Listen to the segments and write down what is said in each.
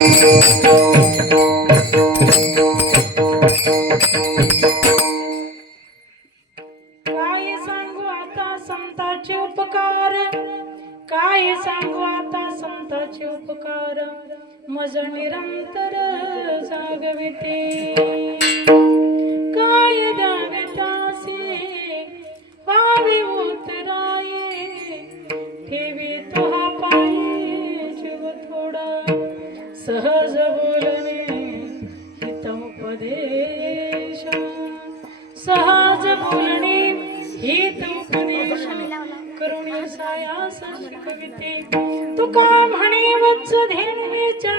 काय सांगू आता संतांचे उपकार, काय सांगू आता संतांचे उपकार, मज निरंतर जागविते. काय द्यावे तासे व्हावे उतराये, ठेवी तो हा पायी जीव थोडा. सहज बोलणे हितोपदेश, सहज बोलणे हितोपदेश, करुणे सायास शिकविते. तुका म्हणे वत्स धेनुच्या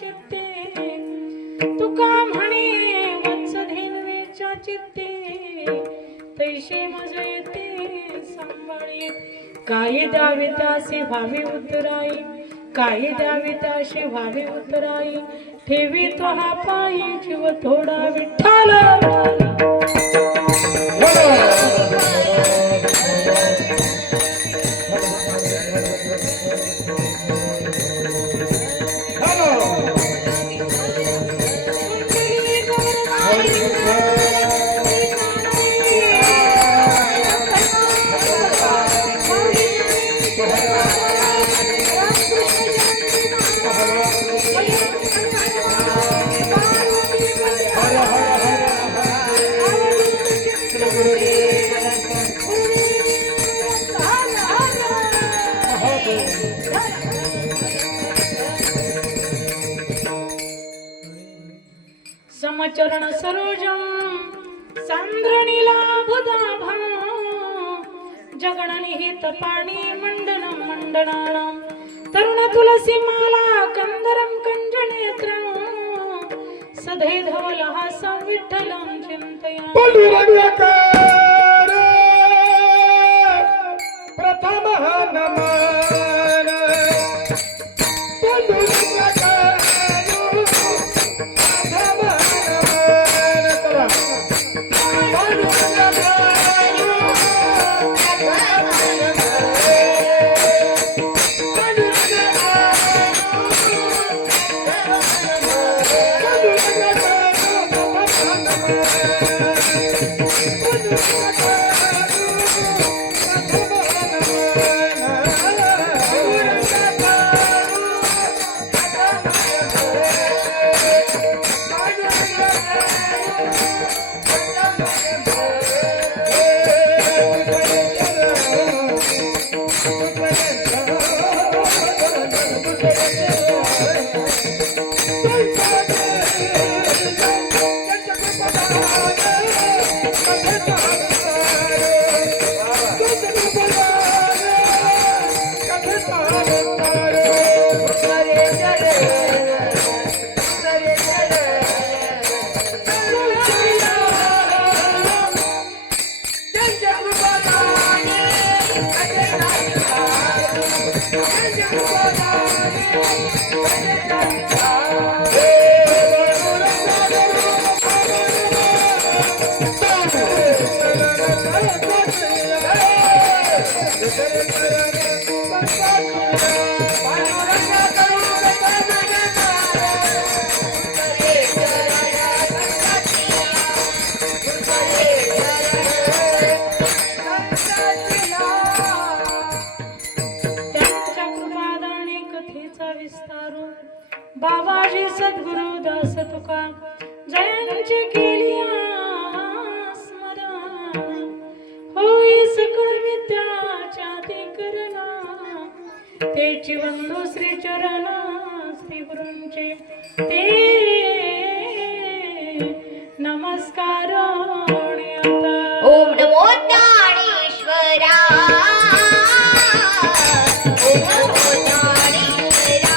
चित्ते, तुका म्हणे वत्स धेनुच्या चित्ते, तैसे मज येते सांभाळी. काय द्यावे त्यासे व्हावे उतराई, काय द्यावे त्यासे व्हावे उतराई, ठेवी तो हा पायी जीव थोडा. विठ्ठल समचरण सरोजम सांद्रणीलाभदाभं, जगणनिहित पाणी मंडनं मंडनानां, तरुण तुलसी माला कंदरं कंजनेत्रं, सधै धवलहासं विठ्ठलं चिन्तयामि. प्रथम नमन बाबाजी सद्गुरु दास तुका जयांचे केलिया स्मरण, होई सकळ विद्याच्या ते करना, तेची वंदो श्री चरण श्री गुरूंचे ते नमस्कार. ओम नमो ज्ञानेश्वरा, ओम नमो ज्ञानेश्वरा,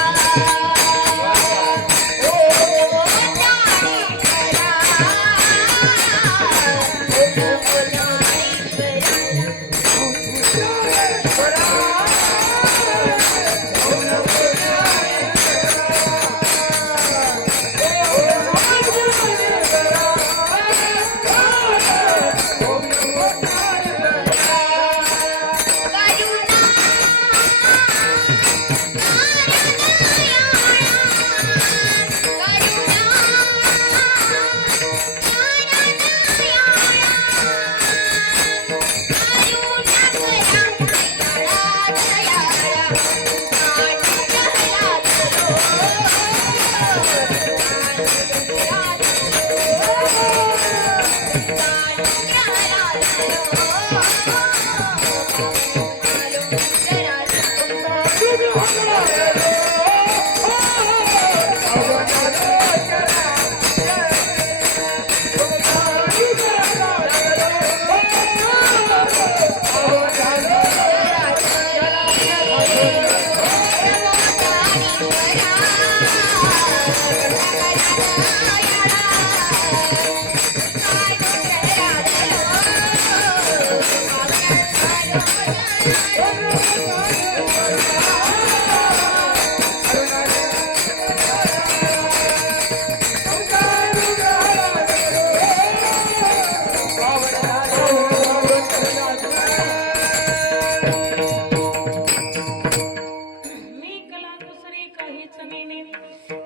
मी कला दुसरी काहीच नेने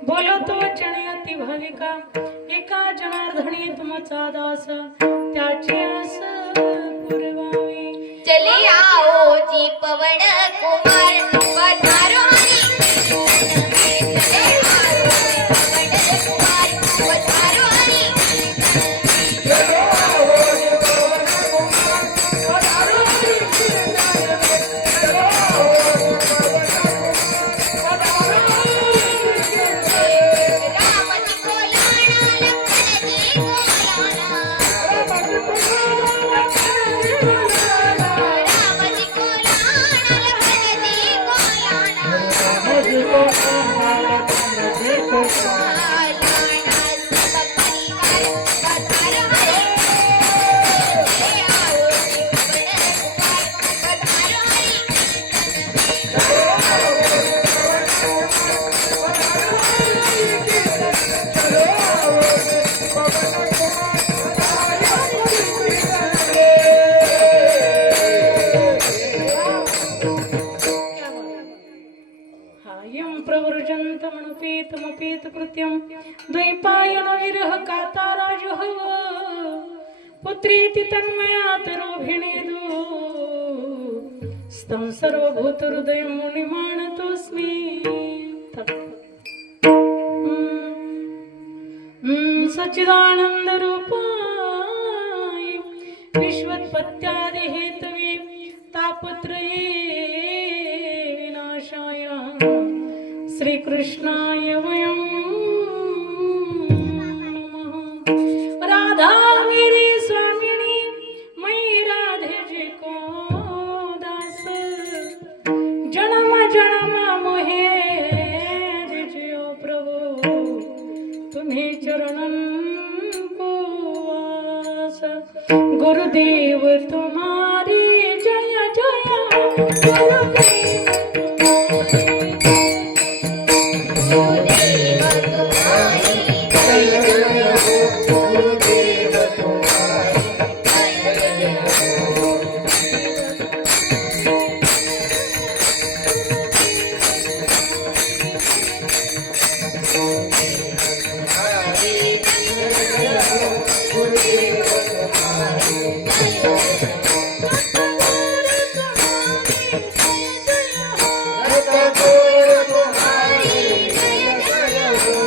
बोलतो वचने अति भाविका एका जनार्दनी तुमचा दास त्याची आस पुरवावी चले आओ जी पवन कुमार पधारो हरी चले आओ जी पवन कुमार पधारो हरी राम जी को लाना लखन जी को लाना राम जी को लाना लखन जी को लाना लाना सब परिवार पधारो हरी चले आओ जी पवन कुमार पधारो हरी हायं प्रव्रजन्तमनुपेतमपेत कृत्यं द्वैपायन विरह काताराजः पुत्रीति तन्मयातरोभिणेदु स्तं सर्वभूतहृदयं मुनिमानतोऽस्मि सच्चिदानन्दरूपाय विश्वोत्पत्त्यादिहेतवे तापत्रये विनाशाय श्रीकृष्णाय वयं नमः राधा मेरी स्वामिनी मैं राधे जी को दास जन्म जन्म मोहे दीजियो प्रभु तुम्हें चरणन को आस गुरुदेव तुम्हारी जय जय गुरुदेव गुरुदेव तुम्हारी जय जय हो गुरुदेव तुम्हारी जय जय हो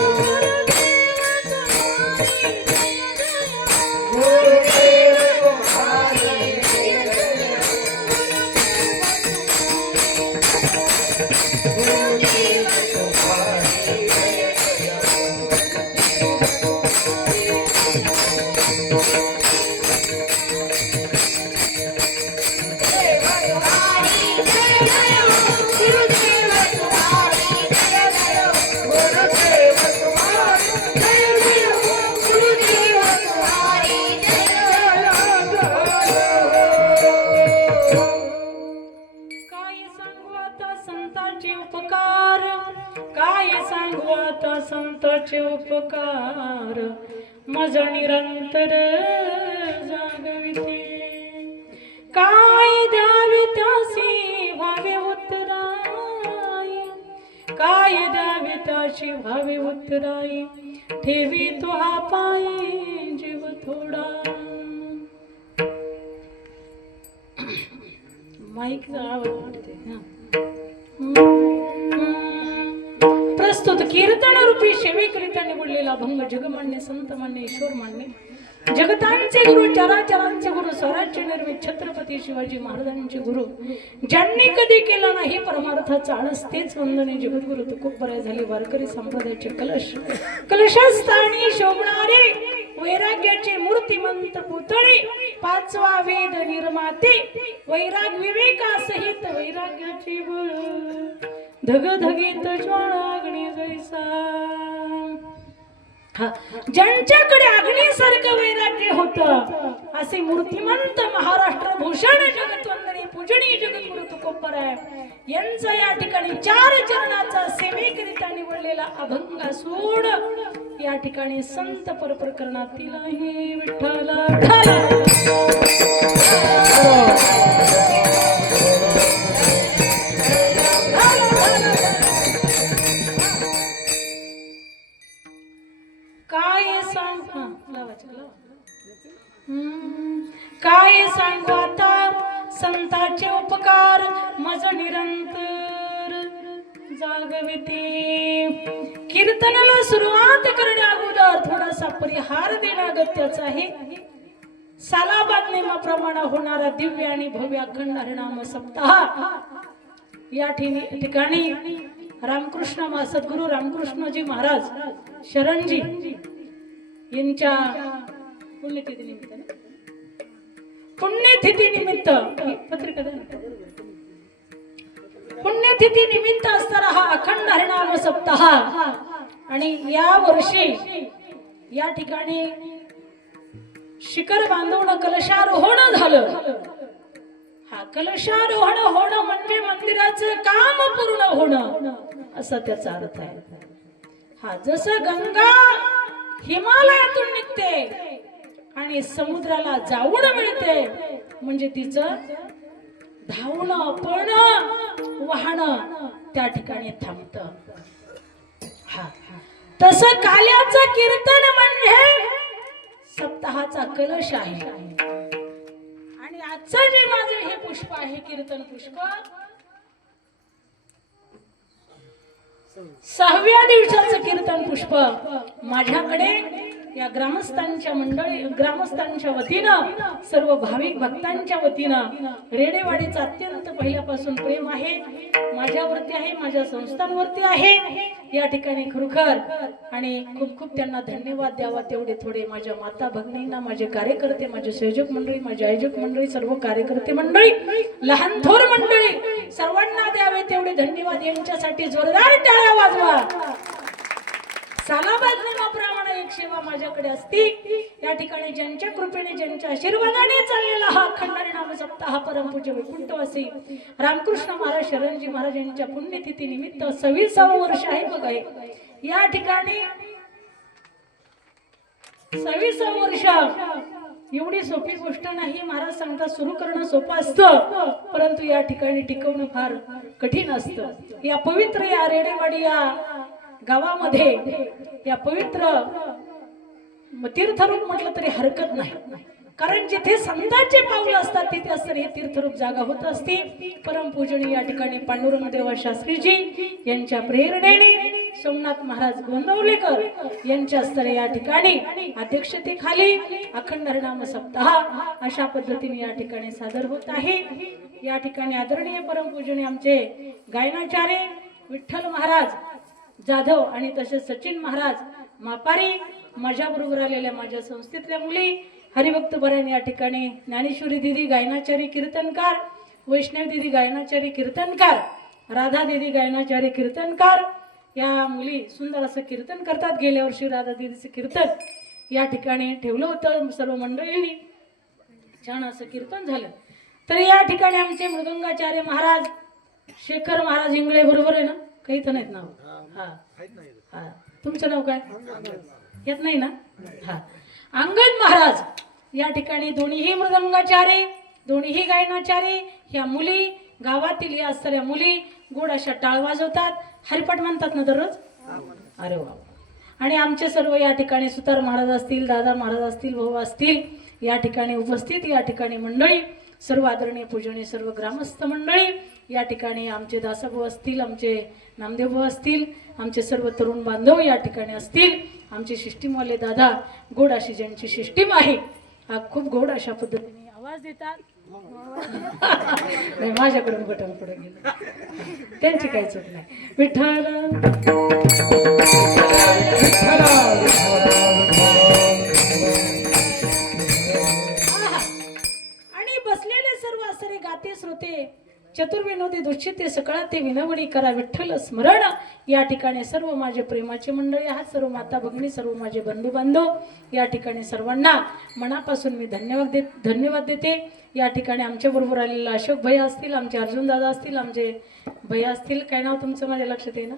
संतांचे उपकार मज निरंतर जागविते काय द्यावे त्यासी भावे उत्तराई काय द्यावे त्याची भावे उत्तराई ठेवी तो हा पायी जीव थोडा माईक आवाज वाटते प्रस्तुत कीर्तन रूपी सेवेकरिता निवडलेला अभंग जगमान्य संत मान्य ईश्वर मान्य जगतांचे गुरु चराचरांचे गुरु स्वराज्य निर्मित छत्रपती शिवाजी महाराजांचे गुरु ज्यांनी कधी केला नाही परमार्थाचा आळस तेच वंदने जगद्गुरु तुकोबराय झाले वारकरी संप्रदायाचे कलशस्थानी शोभणारे वैराग्याचे मूर्तिमंत पुतळे पाचवा वेद निर्माते वैराग विवेकासहित वैराग्याचे बळ धगधगीत ज्वाळाग्नी जैसा ज्यांच्याकडे अग्नीसारखं वैराग्य होतं असे मूर्तिमंत महाराष्ट्र भूषण जगतवंदनी पूजनीय जगद्गुरु तुकोबराय यांचा या ठिकाणी 4 चरणाचा सेवेकरिता निवडलेला अभंग सोड या ठिकाणी संत परप्रकरणातील आहे विठ्ठला काय सांगू आता संतांचे उपकार मज निरंतर जागविते कीर्तनाला सुरुवात करण्या अगोदर थोडासा परिहार देणं अगत्याचं आहे सालाबाद नेमाप्रमाणे होणारा दिव्य आणि भव्य अखंड हरिनाम सप्ताह या ठिकाणी रामकृष्ण सद्गुरु रामकृष्णजी महाराज शरणजी यांच्या पुण्यतिथी निमित्त पत्रिका पुण्यतिथी निमित्त असणारा हा अखंड हरिनाम सप्ताह आणि या वर्षी या ठिकाणी शिखर बांधवणं कलशारोहण झालं हा कलशारोहण होणं म्हणजे मंदिराचं काम पूर्ण होणं असा त्याचा अर्थ आहे हा जसं गंगा हिमालयातून निघते आणि समुद्राला जाऊन मिळते म्हणजे तिचं धावणं पळणं वाहणं त्या ठिकाणी थांबतं हा तसं काल्याचं कीर्तन म्हणजे सप्ताहाचा कलश आहे आणि आजचं जे माझे हे पुष्प आहे कीर्तन पुष्प 6व्या दिवसाचं कीर्तन पुष्प माझ्याकडे या ग्रामस्थांच्या वतीनं सर्व भाविक भक्तांच्या वतीनं रेडेवाडीचं अत्यंत पहिल्यापासून प्रेम आहे माझ्यावरती आहे माझ्या संस्थांवरती आहे या ठिकाणी खरोखर आणि खूप खूप त्यांना धन्यवाद द्यावा तेवढे थोडे माझ्या माता भगिनींना माझे कार्यकर्ते माझे संयोजक मंडळी माझे आयोजक मंडळी सर्व कार्यकर्ते मंडळी लहान थोर मंडळी सर्वांना द्यावे तेवढे धन्यवाद यांच्यासाठी जोरदार टाळ्या वाजवा सालाबाद नियमाप्रमाणे एक सेवा माझ्याकडे असती या ठिकाणी ज्यांच्या कृपेने ज्यांच्या आशीर्वादाने चाललेला हा अखंड हरिनाम सप्ताह परमपूज्य वैकुंठवासी रामकृष्ण महाराज शरणजी महाराज यांच्या पुण्यतिथी निमित्त 26वे वर्ष आहे बघा या ठिकाणी 26वे वर्ष एवढी सोपी गोष्ट नाही महाराज सांगतात सुरू करणं सोपं असतं परंतु या ठिकाणी टिकवणं फार कठीण असतं या पवित्र या रेडेवाडी या गावामध्ये या पवित्र तीर्थरूप म्हटलं तरी हरकत नाही कारण जिथे संतांचे पाऊल असतात तिथे असतं हे तीर्थरूप जागा होत असते परमपूजनीय या ठिकाणी पांडुरंग देवा शास्त्रीजी यांच्या प्रेरणेने सोमनाथ महाराज गोंदवलेकर यांच्या स्तरे या ठिकाणी अध्यक्षतेखाली अखंड हरिनाम सप्ताह अशा पद्धतीने या ठिकाणी सादर होत आहे या ठिकाणी आदरणीय परमपूजनीय आमचे गायनाचार्य विठ्ठल महाराज जाधव आणि तसेच सचिन महाराज मापारी माझ्या बरोबर आलेल्या माझ्या संस्थेतल्या मुली हरिभक्त बऱ्यान या ठिकाणी ज्ञानेश्वरी दिदी गायनाचारी कीर्तनकार वैष्णव दिदी गायनाचारी कीर्तनकार राधा दिदी गायनाचारी कीर्तनकार या मुली सुंदर असं कीर्तन करतात गेल्या वर्षी राधा दिदीचं कीर्तन या ठिकाणी ठेवलं होतं सर्व मंडळींनी छान असं कीर्तन झालं तर या ठिकाणी आमचे मृदंगाचार्य महाराज शेखर महाराज इंगळे बरोबर आहे ना काही तर नाहीत नाव हा हा तुमचं नाव काय येत नाही ना हा अंगद महाराज या ठिकाणी दोन्हीही मृदंगाचारी दोन्हीही गायनाचारी ह्या मुली गावातील या असणाऱ्या मुली गोड अशा टाळ वाजवतात हरिपाठ म्हणतात ना दररोज अरे वा आणि आमचे सर्व या ठिकाणी सुतार महाराज असतील दादा महाराज असतील भाऊ असतील या ठिकाणी उपस्थित या ठिकाणी मंडळी सर्व आदरणीय पूजनीय सर्व ग्रामस्थ मंडळी या ठिकाणी आमचे दासाभाऊ असतील, आमचे नामदेवभाऊ असतील, आमचे सर्व तरुण बांधव या ठिकाणी असतील, आमचे सिस्टीमवाले दादा, गोड अशी ज्यांची सिस्टीम आहे, खूप गोड अशा पद्धतीने आवाज देतात. नाही, माझ्याकडून बटन पुढे गेलं, त्यांची काही चूक नाही. विठ्ठल आणि बसलेले सर्व असरे गाते श्रोते, चतुर्विनोदी दुश्चिते सकळा ते विनवणी करा विठ्ठल स्मरण. या ठिकाणी सर्व माझे प्रेमाचे मंडळी आहात, सर्व माता भगिनी, सर्व माझे बंधू बांधव, या ठिकाणी सर्वांना मनापासून मी धन्यवाद देते. या ठिकाणी आमच्या बरोबर आलेला अशोक भैया असतील, आमचे अर्जुन दादा असतील, आमचे भैया असतील. काय नाव तुमचं माझ्या लक्षात आहे ना?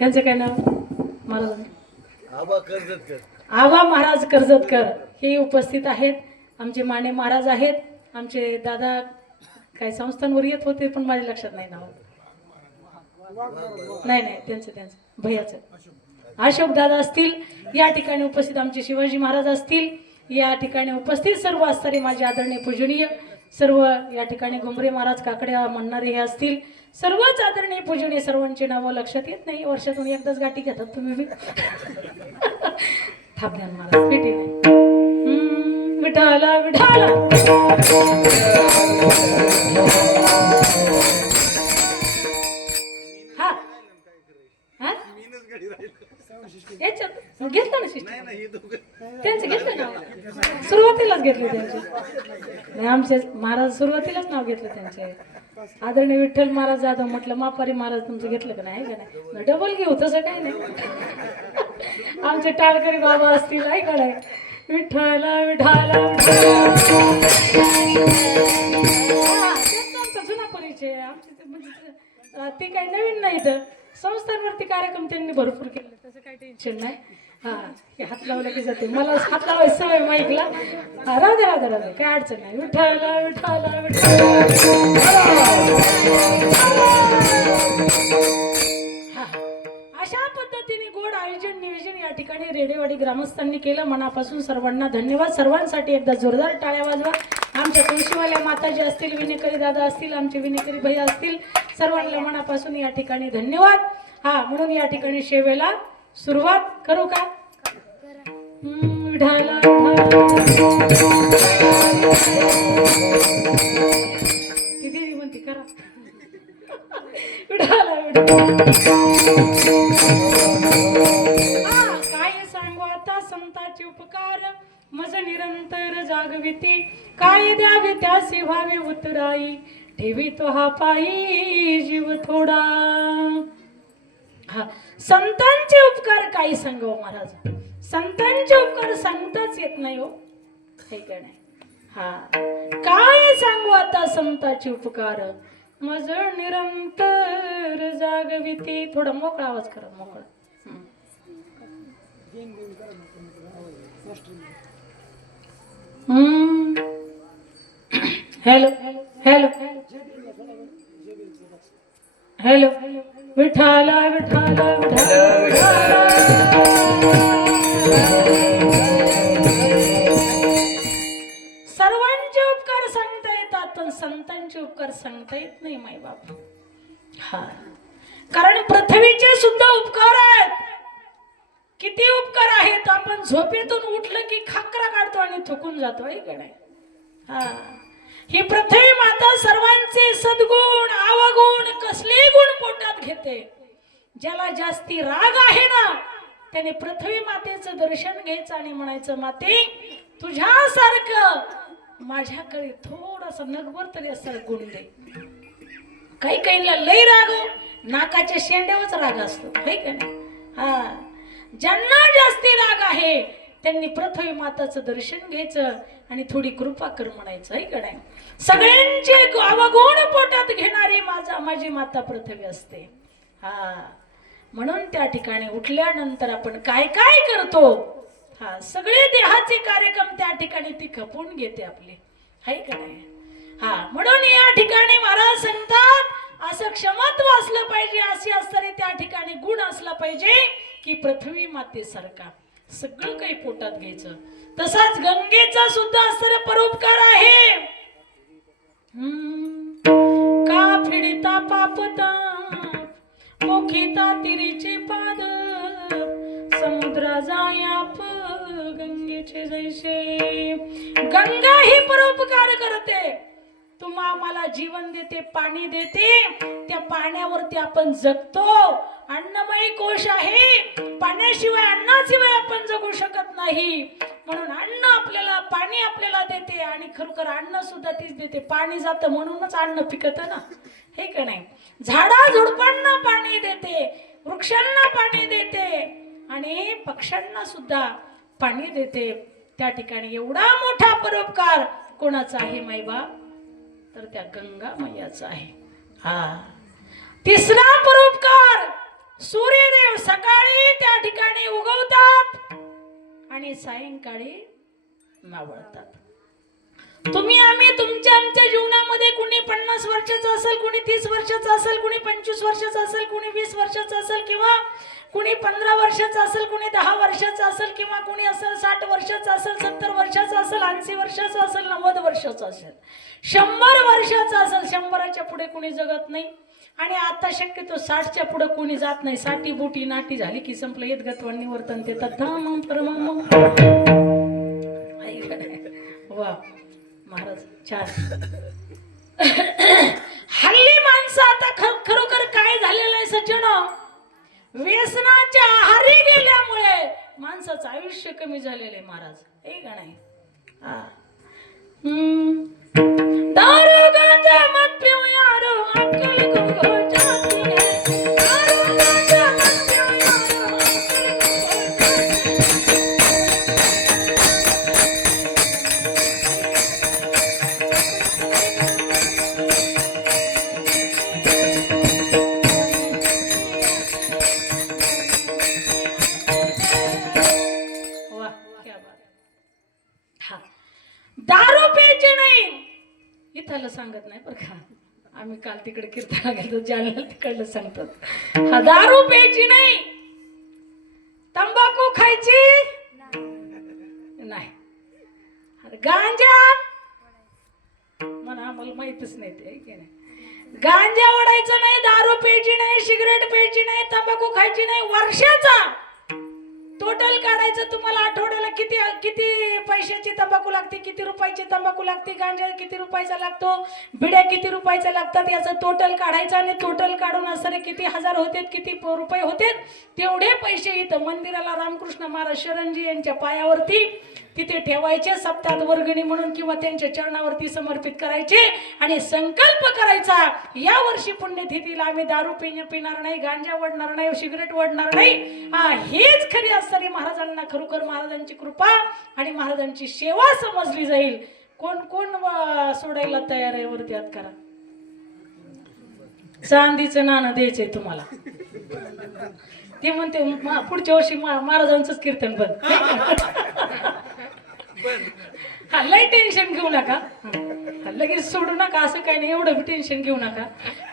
यांचं काय नाव? महाराज आबा महाराज कर्जतकर हे उपस्थित आहेत. आमचे माने महाराज आहेत. आमचे दादा काय संस्थांवर येत होते पण माझ्या लक्षात नाही नाव. नाही त्यांचं भैयाचं अशोक दादा असतील. या ठिकाणी उपस्थित आमचे शिवाजी महाराज असतील. या ठिकाणी उपस्थित सर्व असणारे माझे आदरणीय पूजनीय सर्व या ठिकाणी घुमरे महाराज, काकडे म्हणणारे हे असतील. सर्वच आदरणीय पूजनीय सर्वांची नावं लक्षात येत नाही, वर्षातून एकदाच गाठी घेतात तुम्ही बी. थांबण्यान महाराज भेटी नाही. विठाला विठाला हा हा याच्यात घेतलं ना सिस्टम, त्यांचं घेतलं नाव, सुरुवातीलाच घेतलं त्यांचे. नाही, आमचे महाराज सुरुवातीलाच नाव घेतलं त्यांचे. आदरणीय विठ्ठल महाराज जाधव म्हटलं, मापारी महाराज तुमचं घेतलं का नाही? का नाही? डबल घेऊ तसं काही नाही. आमचे टाळकरी बाबा असतील, ऐका नाही. विठ्ठला विठाला आमचा जुना परिचय आमचे, म्हणजे ते काही नवीन नाही. तर संस्थांवरती कार्यक्रम त्यांनी भरपूर केले, तसं काही टेन्शन नाही. हा, हे हात लावलं की जाते, मला हात लावायची सवय माईकला. हा, राहू दे काय अडचण नाही. विठ्ठला विठाला अशा पद्धतीने गोड आयोजन नियोजन या ठिकाणी रेडेवाडी ग्रामस्थांनी केलं. मनापासून सर्वांना धन्यवाद. सर्वांसाठी एकदा जोरदार टाळ्या वाजवा. आमच्या तुळशीवाल्या माताजी असतील, विनेकरी दादा असतील, आमचे विनेकरी भैया असतील, सर्वांना मनापासून या ठिकाणी धन्यवाद. हा, म्हणून या ठिकाणी सेवेला सुरुवात करू का? विठाला दिदी म्हणते करा. विठाला काय सांगू आता संतांचे उपकार, मज निरंतर जागविती. काय द्यावे त्यासे व्हावे उतराई, ठेवी तो हा पायी जीव थोडा. हा, संतांचे उपकार काही सांगाव महाराज. संतांचे उपकार सांगताच येत नाही हो, हे काय नाही. हा, काय सांगू आता संतांचे उपकार, मज निरंतर जागविती. थोडा मोकळा आवाज करा, मोकळा. Hello hello hello. विठाला विठाला सर्वांचे उपकार सांगता येतात, पण संतांचे उपकार सांगता येत नाही माय बाप. हा, कारण पृथ्वीचे सुद्धा उपकार आहेत. किती उपकार आहेत. आपण झोपेतून उठलं की खाकरा काढतो आणि थुकून जातो, आहे का नाही? हा, ही पृथ्वी माता सर्वांचे सद्गुण अवगुण कसले गुण पोटात घेते. ज्याला जास्ती राग आहे ना, त्याने पृथ्वी मातेचं दर्शन घ्यायचं आणि म्हणायचं, माते तुझ्यासारखं माझ्याकडे थोडासा नगभर तरी असं गुण दे. काही काहीला लय राग, नाकाच्या शेंड्यावरच राग असतो, है का नाही? हा, ज्यांना जास्ती राग आहे त्यांनी पृथ्वी माताचं दर्शन घ्यायचं आणि थोडी कृपा कर म्हणायचं, है का नाही? सगळ्यांचे अवगुण पोटात घेणारी माझी माता पृथ्वी असते. हा, म्हणून त्या ठिकाणी उठल्यानंतर आपण काय काय करतो, हा, सगळे देहाचे कार्यक्रम त्या ठिकाणी ती खपून घेते आपले, है का नाही? हा, म्हणून या ठिकाणी महाराज सांगतात असं क्षमत्व असलं पाहिजे, असे असणारे त्या ठिकाणी गुण असला पाहिजे की पृथ्वी मातेसारखा सगळं काही पोटात घ्यायचं. तसाच गंगेचा सुद्धा असणारा परोपकार आहे. का फिडिता पापता मोखिता तिरीचे पाद समुद्रा जायाप गंगेचे जैसे. गंगा ही परोपकार करते, तुम्हा मला जीवन देते, पाणी देते, त्या पाण्यावरती आपण जगतो. अन्नमय कोश आहे, पाण्याशिवाय अन्नाशिवाय आपण जगू शकत नाही. म्हणून अन्न आपल्याला, पाणी आपल्याला देते आणि खरोखर अन्न सुद्धा तीच देते. पाणी जातं म्हणूनच अन्न पिकत ना, हे का नाही. झाडा झुडपांना पाणी देते, वृक्षांना पाणी देते आणि पक्ष्यांना सुद्धा पाणी देते. त्या ठिकाणी एवढा मोठा परोपकार कोणाचा आहे माईबाप, तर त्या गंगा मैयाचा आहे. हा तिसरा परोपकार, सूर्यदेव सकाळी त्या ठिकाणी उगवतात आणि सायंकाळी मावळतात. तुम्ही आम्ही तुमच्या आमच्या जीवनामध्ये कुणी 50 वर्षाचा असेल, कुणी 30 वर्षाचा असेल, कुणी 25 वर्षाचा असेल, कुणी 20 वर्षाचा असेल, किंवा कुणी 15 वर्षाचा असेल, कुणी 10 वर्षाचा असेल, किंवा कुणी असेल 60 वर्षाचा असेल, 70 वर्षाचा असेल, 80 वर्षाचा असेल, 90 वर्षाचा असेल, 100 वर्षाचा असेल. 100च्या पुढे कुणी जगत नाही आणि आता शक्यतो 60च्या पुढे कोणी जात नाही. 60 बोटी नाटी झाली की संपलं. येतगत्व निवर्तन ते तथामम परमम. वा महाराज छान. हल्ली माणसं आता खरोखर काय झालेलं आहे सज्जन, व्यसनाच्या आहारी गेल्यामुळे माणसाचं आयुष्य कमी झालेलं आहे महाराज, हे का नाही. दारू गांजा मत पिऊ यारो अक्कल को गो जाती है. दारू गांजा मत पिऊ यारो वाह क्या बात. हा दारू प्यायची नाही इथलं सांगत नाही बरं का, आम्ही काल तिकडे कीर्तनाला गेलो जालना, तिकडलं सांगतात. हा दारू प्यायची नाही, तंबाखू खायची नाही, गांजा मला आम्हाला माहितच नाही ते, की नाही. गांजा ओढायचं नाही, दारू प्यायची नाही, सिगरेट प्यायची नाही, तंबाखू खायची नाही. वर्षाचा टोटल काढायचं तुम्हाला, आठवड्याला किती किती पैशाची तंबाखू लागते, किती रुपयाची तंबाखू लागते, गांजा किती रुपयाचा लागतो, बिड्या किती रुपयाच्या लागतात, याचं टोटल काढायचं आणि टोटल काढून असणारे किती हजार होते, किती रुपये होते, तेवढे पैसे इथं मंदिराला रामकृष्ण महाराज शरणजी यांच्या पायावरती तिथे ठेवायचे, सप्ताह वर्गणी म्हणून किंवा त्यांच्या चरणावरती समर्पित करायचे आणि संकल्प करायचा, या वर्षी पुण्यतिथीला आम्ही दारू पिणार नाही, गांजा ओढणार नाही, सिगरेट ओढणार नाही. हेच खरी असणारी महाराजांना खरोखर महाराजांची कृपा आणि महाराजांची सेवा समजली जाईल. कोण कोण सोडायला तयार आहे वरती हात करा. चांदीचं नाणं द्यायचंय तुम्हाला. ते म्हणते पुढच्या वर्षी महाराजांचंच कीर्तन बंद. हा लय टेन्शन घेऊ नका, लगेच सोडू नका, असं काही नाही, एवढं टेन्शन घेऊ नका.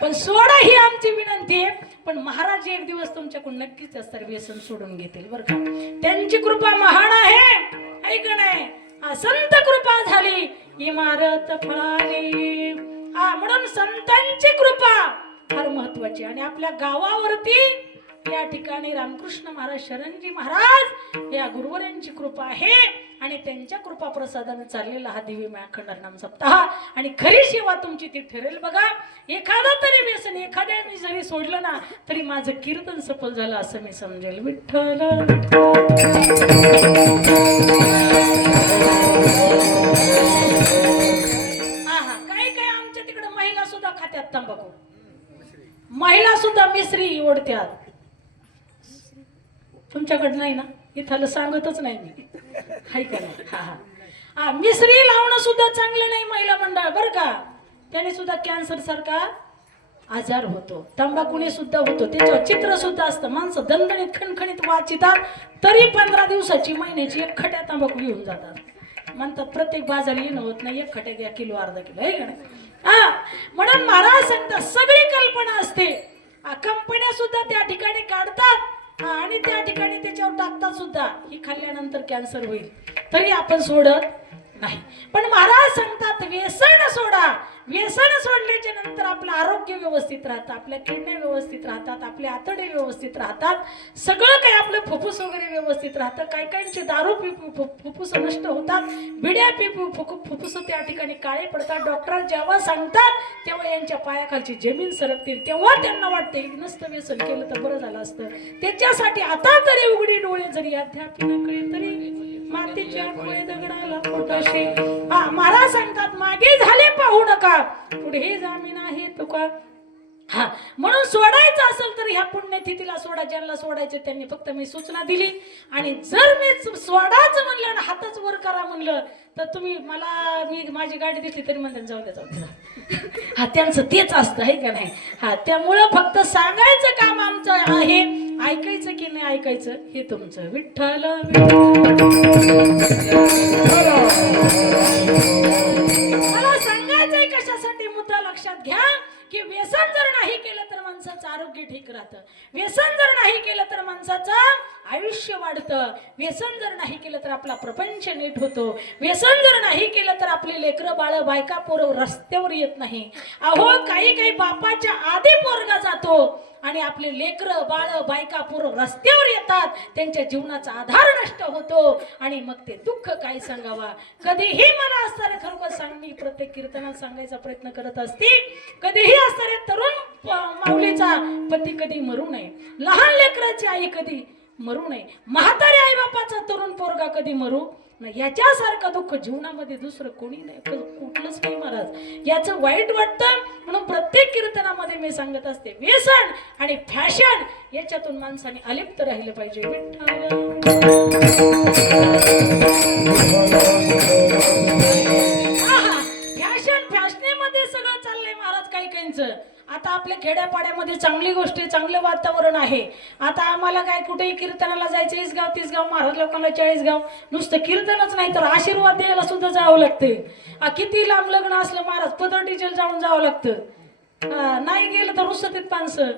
पण सोडा ही आमची विनंती आहे. पण महाराज एक दिवस तुमच्याकडून नक्कीच असतात व्यसन सोडून घेतील बरं का. त्यांची कृपा महान आहे, ऐक नाही. संत कृपा झाली इमारत फळाली. म्हणून संतांची कृपा फार महत्वाची. आणि आपल्या गावावरती या ठिकाणी रामकृष्ण महाराज शरणजी महाराज या गुरुवरांची कृपा आहे आणि त्यांच्या कृपा प्रसादाने चाललेला हा दिव्य अखंड नाम सप्ताह. आणि खरी सेवा तुमची ती ठरेल बघा. एखादा तरी व्यसन एखाद्याने जरी सोडलं ना तरी माझं कीर्तन सफल झालं असं मी समजेल. विठ्ठल काय काय आमच्या तिकडे महिला सुद्धा खात्यात तंबाखू, महिला सुद्धा मिसरी ओढत्यात. तुमच्याकडे नाही ना, इथलं सांगतच नाही मी, हाय का नाही. हा मिसरी लावणं सुद्धा चांगलं नाही महिला मंडळ बरं का. त्याने सुद्धा कॅन्सर सारखा आजार होतो, तंबाखूने सुद्धा होतो. त्याच्यावर चित्र सुद्धा असतं. माणसं दणदणीत खणखणीत वाचितात तरी 15 दिवसाची महिन्याची एक खट्या तंबाखू घेऊन जातात. म्हणतात प्रत्येक बाजारी येणं होत नाही, एक खट्या घ्या, किलो अर्धा किलो, आहे का नाही. म्हणून महाराज सांगतात सगळी कल्पना असते. कंपन्या सुद्धा त्या ठिकाणी काढतात आणि त्या ठिकाणी त्याच्यावर टाकतात सुद्धा. ही खाल्ल्यानंतर कॅन्सर होईल तरी आपण सोडत नाही. पण महाराज सांगतात व्यसन सोडा. व्यसन सोडल्याच्या नंतर आपलं आरोग्य व्यवस्थित राहतं, आपल्या किडण्या व्यवस्थित राहतात, आपले आतडे व्यवस्थित राहतात, सगळं काही आपलं फुफ्फुस वगैरे व्यवस्थित राहतं. काही काहींचे दारू पिपू फुफ्फुस नष्ट होतात, बिड्या पिपू फुफ्फुस त्या ठिकाणी काळे पडतात. डॉक्टर जेव्हा सांगतात तेव्हा यांच्या पायाखालची जमीन सरकतील, तेव्हा त्यांना वाटते नसतं व्यसन केलं तर बरं झालं असतं. त्याच्यासाठी आता तरी उघडी डोळे जरी अध्यापी नकळे तरी मातीच्या डोळे दगडाला पोटाशी. महाराज सांगतात मागे झाले पाहू नका, पुढे जामीन आहे तुका. हा, म्हणून सोडायचं असेल तर ह्या पुण्यतिथीला सोडा. ज्यांना सोडायचं त्यांनी फक्त मी सूचना दिली. आणि जर मी सोडायचं म्हणलं आणि हातच वर करा म्हणलं तर तुम्ही मला मी माझी गाडी दिसली तरी म्हणते जाऊ द्या जाऊ द्या. हा, त्यांचं तेच असतं आहे का नाही. हा, त्यामुळं फक्त सांगायचं काम आमचं आहे, ऐकायचं की नाही ऐकायचं हे तुमचं. विठ्ठल मला सांगायचंय कशासाठी मुद्दा लक्षात घ्या की व्यसन जर नाही केलं तर माणसाचं आरोग्य ठीक राहतं, व्यसन जर नाही केलं तर माणसाचं आयुष्य वाढतं, व्यसन जर नाही केलं तर आपला प्रपंच नीट होतो, व्यसन जर नाही केलं तर आपले लेकरं बाळ बायका पोरं रस्त्यावर येत नाही. अहो काही काही बापाच्या आधी पोरगा जातो आणि आपले लेकरं बाळ बायका पोरं रस्त्यावर येतात, त्यांच्या जीवनाचा आधार नष्ट होतो आणि मग ते दुःख काय सांगावा. कधीही मला असणारे खरोखर सांग, मी प्रत्येक कीर्तनात सांगायचा प्रयत्न करत असते, कधीही असणारे तरुण माऊलीचा पती कधी मरू नये, लहान लेकराची आई कधी मरू नये, म्हातारे आई बापाचा तरुण पोरगा कधी मरू नाही. याच्यासारखं दुःख जीवनामध्ये दुसरं कोणी नाही, कुठलंच नाही महाराज. याचं वाईट वाटतं म्हणून प्रत्येक कीर्तनामध्ये मी सांगत असते व्यसन आणि फॅशन याच्यातून माणसाने अलिप्त राहिलं पाहिजे. फॅशनेमध्ये सगळं चाललंय महाराज काही काहींचं. आता आपल्या खेड्यापाड्यामध्ये चांगली गोष्ट, चांगलं वातावरण आहे. आता आम्हाला काय कुठेही कीर्तनाला जायचं, 20 गाव 30 गाव, महाराज लोकांना 40 गाव, नुसतं कीर्तनच नाही तर आशीर्वाद द्यायला सुद्धा जावं लागते. किती लांब लग्न असलं महाराज पदर डिझेल जाऊन जावं लागतं. नाही गेलं तर रुसतीत माणसं.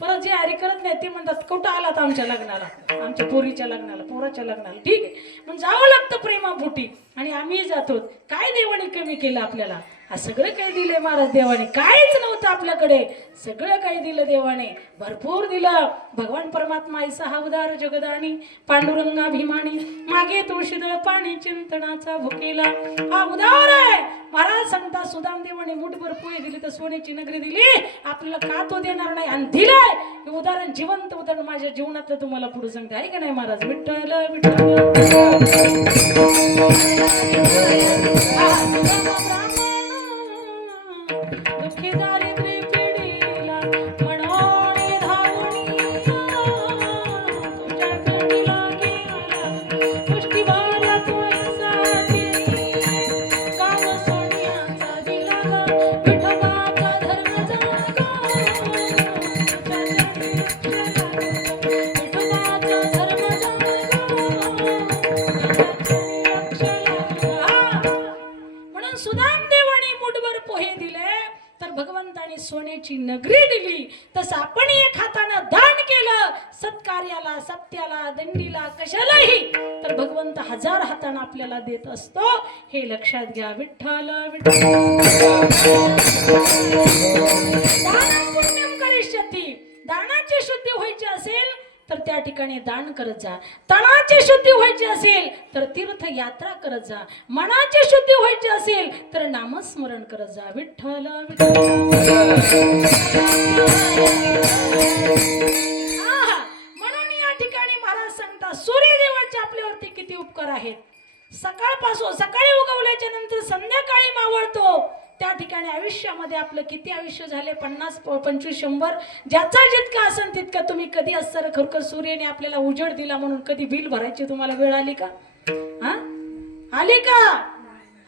परत जे हरी करत नाही ते म्हणतात कुठं आलात आमच्या लग्नाला, आमच्या पोरीच्या लग्नाला, पोराच्या लग्नाला. ठीक आहे, मग जावं लागतं प्रेमापोटी आणि आम्ही जातो. काय देवाने कमी केलं आपल्याला? हा, सगळं काही दिलंय महाराज देवाने. काहीच नव्हतं आपल्याकडे, सगळं काही दिलं देवाने, भरपूर दिलं. भगवान परमात्मा ऐसा हा उदार जगदानी, पांडुरंगा भीमानी, मागे तुळशीदळ पाणी चिंतनाचा भुकेला. हा उदार आहे महाराज. सांगता सुदाम देवाने मुठभर पोहे दिली तर सोन्याची नगरी दिली, आपल्याला का तो देणार नाही? आणि दिलंय हे उदाहरण, जिवंत उदाहरण माझ्या जीवनातलं तुम्हाला पुढे सांगते आहे का नाही महाराज. विठ्ठल दुःखी दारिद्र्य पिढीला म्हणून धावणी तुझ्या कणीला गेला पुष्टीवाला तुझ्यासाठी गाव सोन्याचा दिला ग विठोबाचा धर्म जगा विठोबाचा धर्म जगा. म्हणून सुदाम देवाने मुठभर पोहे दिले तर भगवंताने सोन्याची नगरी दिली. तसं आपण एक हातानं दान केलं सत्कार्याला, सत्याला, दंडीला, कशालाही, तर भगवंत 1000 हातानं आपल्याला देत असतो. हे लक्षात घ्या. विठ्ठल विठ्ठल. दानं पुण्यम करिष्यति. दानाची शुद्धी व्हायची असेल तर त्या ठिकाणी दान करत जा. तनाची शुद्धी व्हायची असेल तर तीर्थयात्रा करत जा. मनाची शुद्धी व्हायची असेल तर नामस्मरण करत जा. विठ्ठल म्हणून या ठिकाणी महाराज सांगतात सूर्यदेवाचे आपल्यावरती किती उपकार आहेत. सकाळपासून सकाळी उगवल्याच्या नंतर संध्याकाळी मावळतो त्या ठिकाणी आयुष्यामध्ये आपलं किती आयुष्य झाले, 50 25 100, ज्याचा जितका असेल तितका. तुम्ही कधी असं खरोखर सूर्याने आपल्याला उजेड दिला म्हणून कधी बिल भरायची तुम्हाला वेळ आली का? हा, आली का?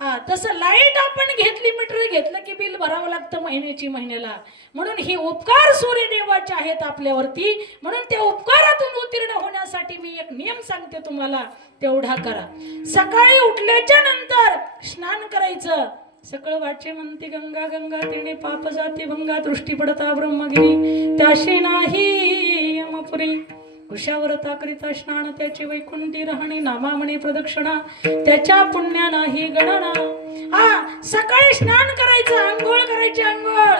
हा, तसं लाईट आपण घेतली, मीटर घेतलं की बिल भरावं लागतं महिन्याला. म्हणून हे उपकार सूर्यदेवाचे आहेत आपल्यावरती. म्हणून त्या उपकारातून उत्तीर्ण होण्यासाठी मी एक नियम सांगते तुम्हाला, तेवढा करा. सकाळी उठल्याच्या नंतर स्नान करायचं. सकळ वाचे म्हणते गंगा गंगा तिने पाप जाती भंगा, दृष्टी पडता ब्रह्मगिरी त्याशी नाही यमपुरी. कुशाव्रता करिता स्नान त्याची वैकुंठी राहणे नामामणी प्रदक्षिणा त्याच्या पुण्या नाही गणना. हा सकाळी स्नान करायचं आंघोळ करायची आंघोळ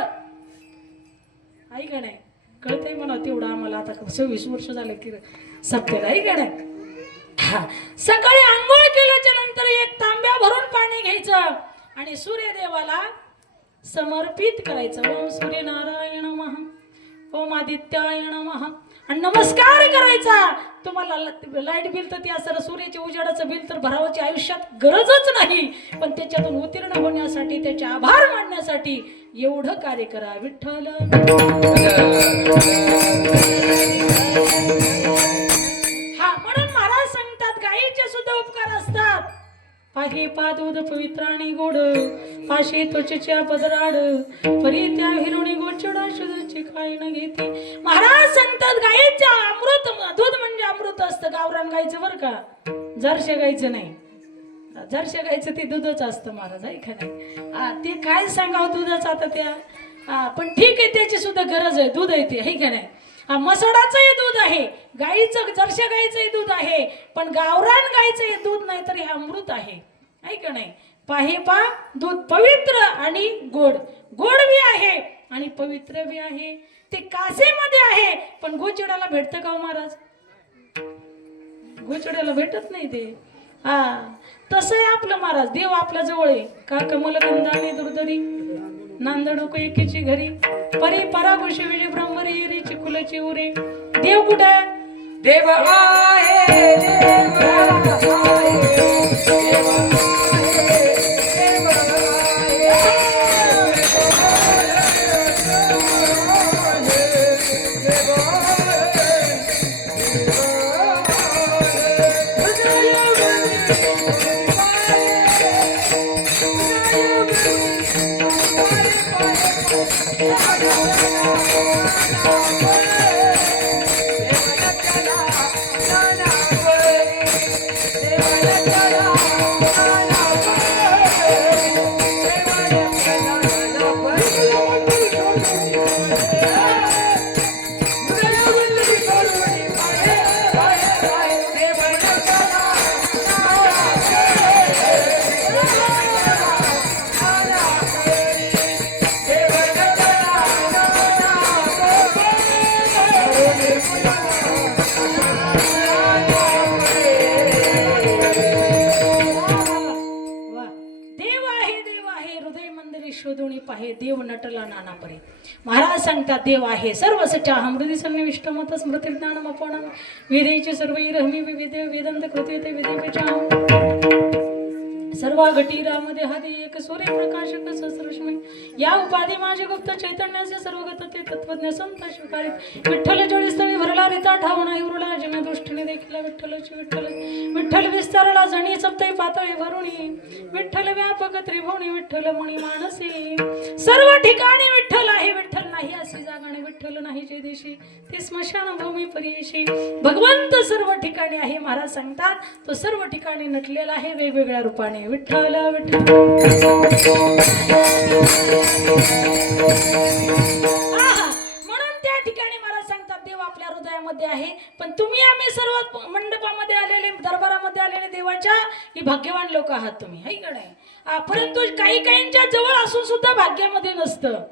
आई का नाही कळतंय म्हणा तेवढं आम्हाला आता 26 वर्ष झाले की सप्त्याला आई का नाही. सकाळी आंघोळ केल्याच्या नंतर एक तांब्या भरून पाणी घ्यायचं आणि सूर्यदेवाला समर्पित करायचं. ओम सूर्यनारायण नमः ओम आदित्याय नमः आणि नमस्कार करायचा. तुम्हाला लाईट बिल तर ते असं सूर्याच्या उजेडाचं बिल तर भरावाची आयुष्यात गरजच नाही, पण त्याच्यातून उत्तीर्ण होण्यासाठी त्याचे आभार मानण्यासाठी एवढं कार्य करा. विठ्ठल हा म्हणून महाराज सांगतात गायीचे सुद्धा उपकार असतात. पाही पा दूध पवित्र आणि गोड पाशी त्वचेच्या पदराड परी त्या हिरोणी गोचडा शुद्धची काही न घेते. महाराज सांगतात गायीच्या अमृत दूध म्हणजे अमृत असतं. गावरान गायचं बरं का, जर्शी गायचं नाही. जर्शी गायचं ते दूधच असतं महाराज आहे का नाही. ते काय सांगावं दुधाचं आता त्या पण ठीक आहे त्याची सुद्धा गरज आहे. दूध आहे ते आहे का नाही. मसडाचंही दूध आहे, गाईचं जर्शा गाईचंही दूध आहे, पण गावरान गाईचंही दूध नाही तर हे अमृत आहे का नाही. पाहे पा दूध पवित्र आणि गोड, गोड बी आहे आणि पवित्र बी आहे. ते कासेमध्ये आहे पण गोचिड्याला भेटतं का महाराज. गोचिड्याला भेटत नाही ते. तसं आहे आपलं महाराज. देव आपल्या जवळ आहे. का कमलगंधाने दुर्धरी नांदणुक एकीची घरी परी पराभूषी विजय ब्रह्मरी रे चिकुलाची उरे. देव कुठे आहे. देव आहे देव आहे देव देव नटला नाना परे. महाराज सांगतात देव आहे सर्व सच्चा हृदय सन्निविष्ट मत स्मृती ज्ञानम अपण वेदेचे सर्व रहमी विविध वेदांत कृते ते वेदेपेचा सर्व घटी रामध्ये हदी एक सूर्य प्रकाशक सहस्रश्मी या उपाधी माझे गुप्त चैतन्याचे सर्वगत ते तत्वज्ञ संत स्वीकारित. विठ्ठल जोडी स्थळी भरला रिता ठाव नाही उरला जन दृष्टीने देखील विठ्ठलची विठ्ठल विठ्ठल विस्तारला जणी सप्तही पातळी भरुणी विठ्ठल व्यापक त्रिभुवनी विठ्ठल मणी मानसी. सर्व ठिकाणी विठ्ठल आहे. विठ्ठल नाही अशी जागाने विठ्ठल नाही जे देशी ते स्मशान भूमी परियशी. भगवंत सर्व ठिकाणी आहे. महाराज सांगतात तो सर्व ठिकाणी नटलेला आहे वेगवेगळ्या रूपाने. विठ्ठल विठ्ठल म्हणून त्या ठिकाणी महाराज सांगतात देव आपल्या हृदयामध्ये आहे. पण तुम्ही आम्ही सर्व मंडपामध्ये आलेले दरबारामध्ये आलेले देवाच्या ही भाग्यवान लोक आहात तुम्ही है का नाही. परंतु काही काहींच्या जवळ असून सुद्धा भाग्यामध्ये नसतं.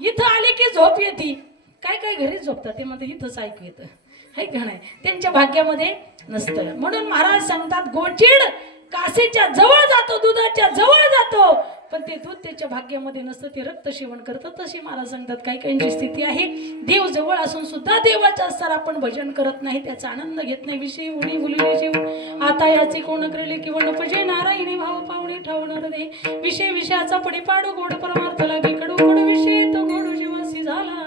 इथं आले की झोप येते. काय काय घरीच झोपतात ते मध्ये इथंच ऐकू येतं है का नाही. त्यांच्या भाग्यामध्ये नसतं. म्हणून महाराज सांगतात गोचिड कासेच्या जवळ जातो दुधाच्या जवळ जातो पण ते दूध त्याच्या भाग्यामध्ये नसतं. ते रक्त सेवन करतं. तशी महाराज सांगतात काही काहींची स्थिती आहे देव जवळ असून सुद्धा देवाच्या असताना आपण भजन करत नाही त्याचा आनंद घेत नाही. विषयी उडी बुलले जीव आता याचे कोण करेले किंवा नपजे नारायणी भाव पावणे ठावणार दे विषय विषयाचा पडिपाडू गोड परमार्थला बिकडू गोड विषय तो गोड जीवासी झाला.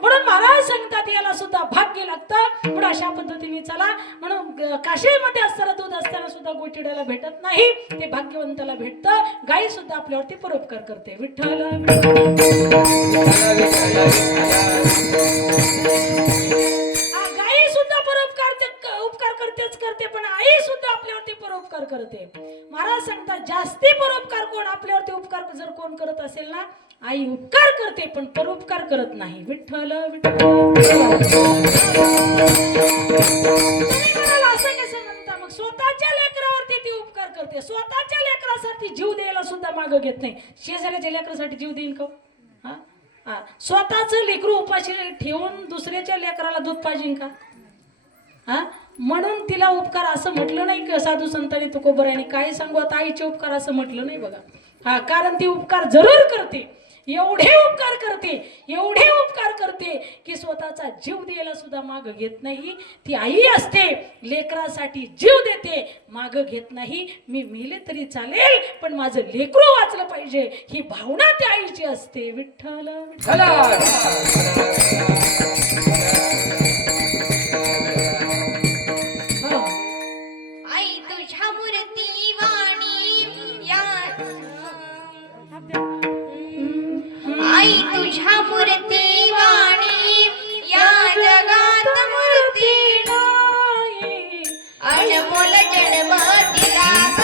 म्हणून महाराज सांगतात याला सुद्धा भाग्य लागतं. म्हणून अशा पद्धतीने चला. म्हणून काशीमध्ये असताना दूध असताना सुद्धा गोचिड्याला भेटत नाही ते भाग्यवंताला भेटतं. गाई सुद्धा आपल्यावरती परोपकार करते. विठ्ठल गाई सुद्धा उपकार करतेच करते पण आई सुद्धा आपल्यावरती परोपकार करते. महाराज सांगतात जास्ती परोपकार कोण आपल्यावरती उपकार जर कोण करत असेल ना, आई उपकार करते पण परोपकार करत नाही. विठ्ठल विठ्ठल. तुम्ही म्हणाल असं कसं म्हणता, मग स्वतःच्या लेकरावरती ती उपकार करते, स्वतःच्या लेकरासाठी जीव द्यायला सुद्धा मागं घेत नाही. शेजाऱ्याच्या लेकरासाठी जीव देईन का? हा हा, स्वतःच लेकरू उपाशी ठेवून दुसऱ्याच्या लेकराला दूध पाहिजे का? हा, म्हणून तिला उपकार असं म्हटलं नाही की साधू संतांनी तुकोबरायांनी काय सांगू आता आईचे उपकार असं म्हटलं नाही बघा. हा, कारण ती उपकार जरूर करते, एवढे उपकार करते, एवढे उपकार करते की स्वतःचा जीव द्यायला सुद्धा माग घेत नाही. ती आई असते, लेकरासाठी जीव देते, माग घेत नाही. मी मेले तरी चालेल पण माझं लेकरू वाचलं पाहिजे ही भावना त्या आईची असते. विठ्ठल विठ्ठल. आई तुझ्या मूर्ती वाणी या आई तुझ्या मूर्ती वाणी या जगात मूर्ती नाही. अनमोल जन्म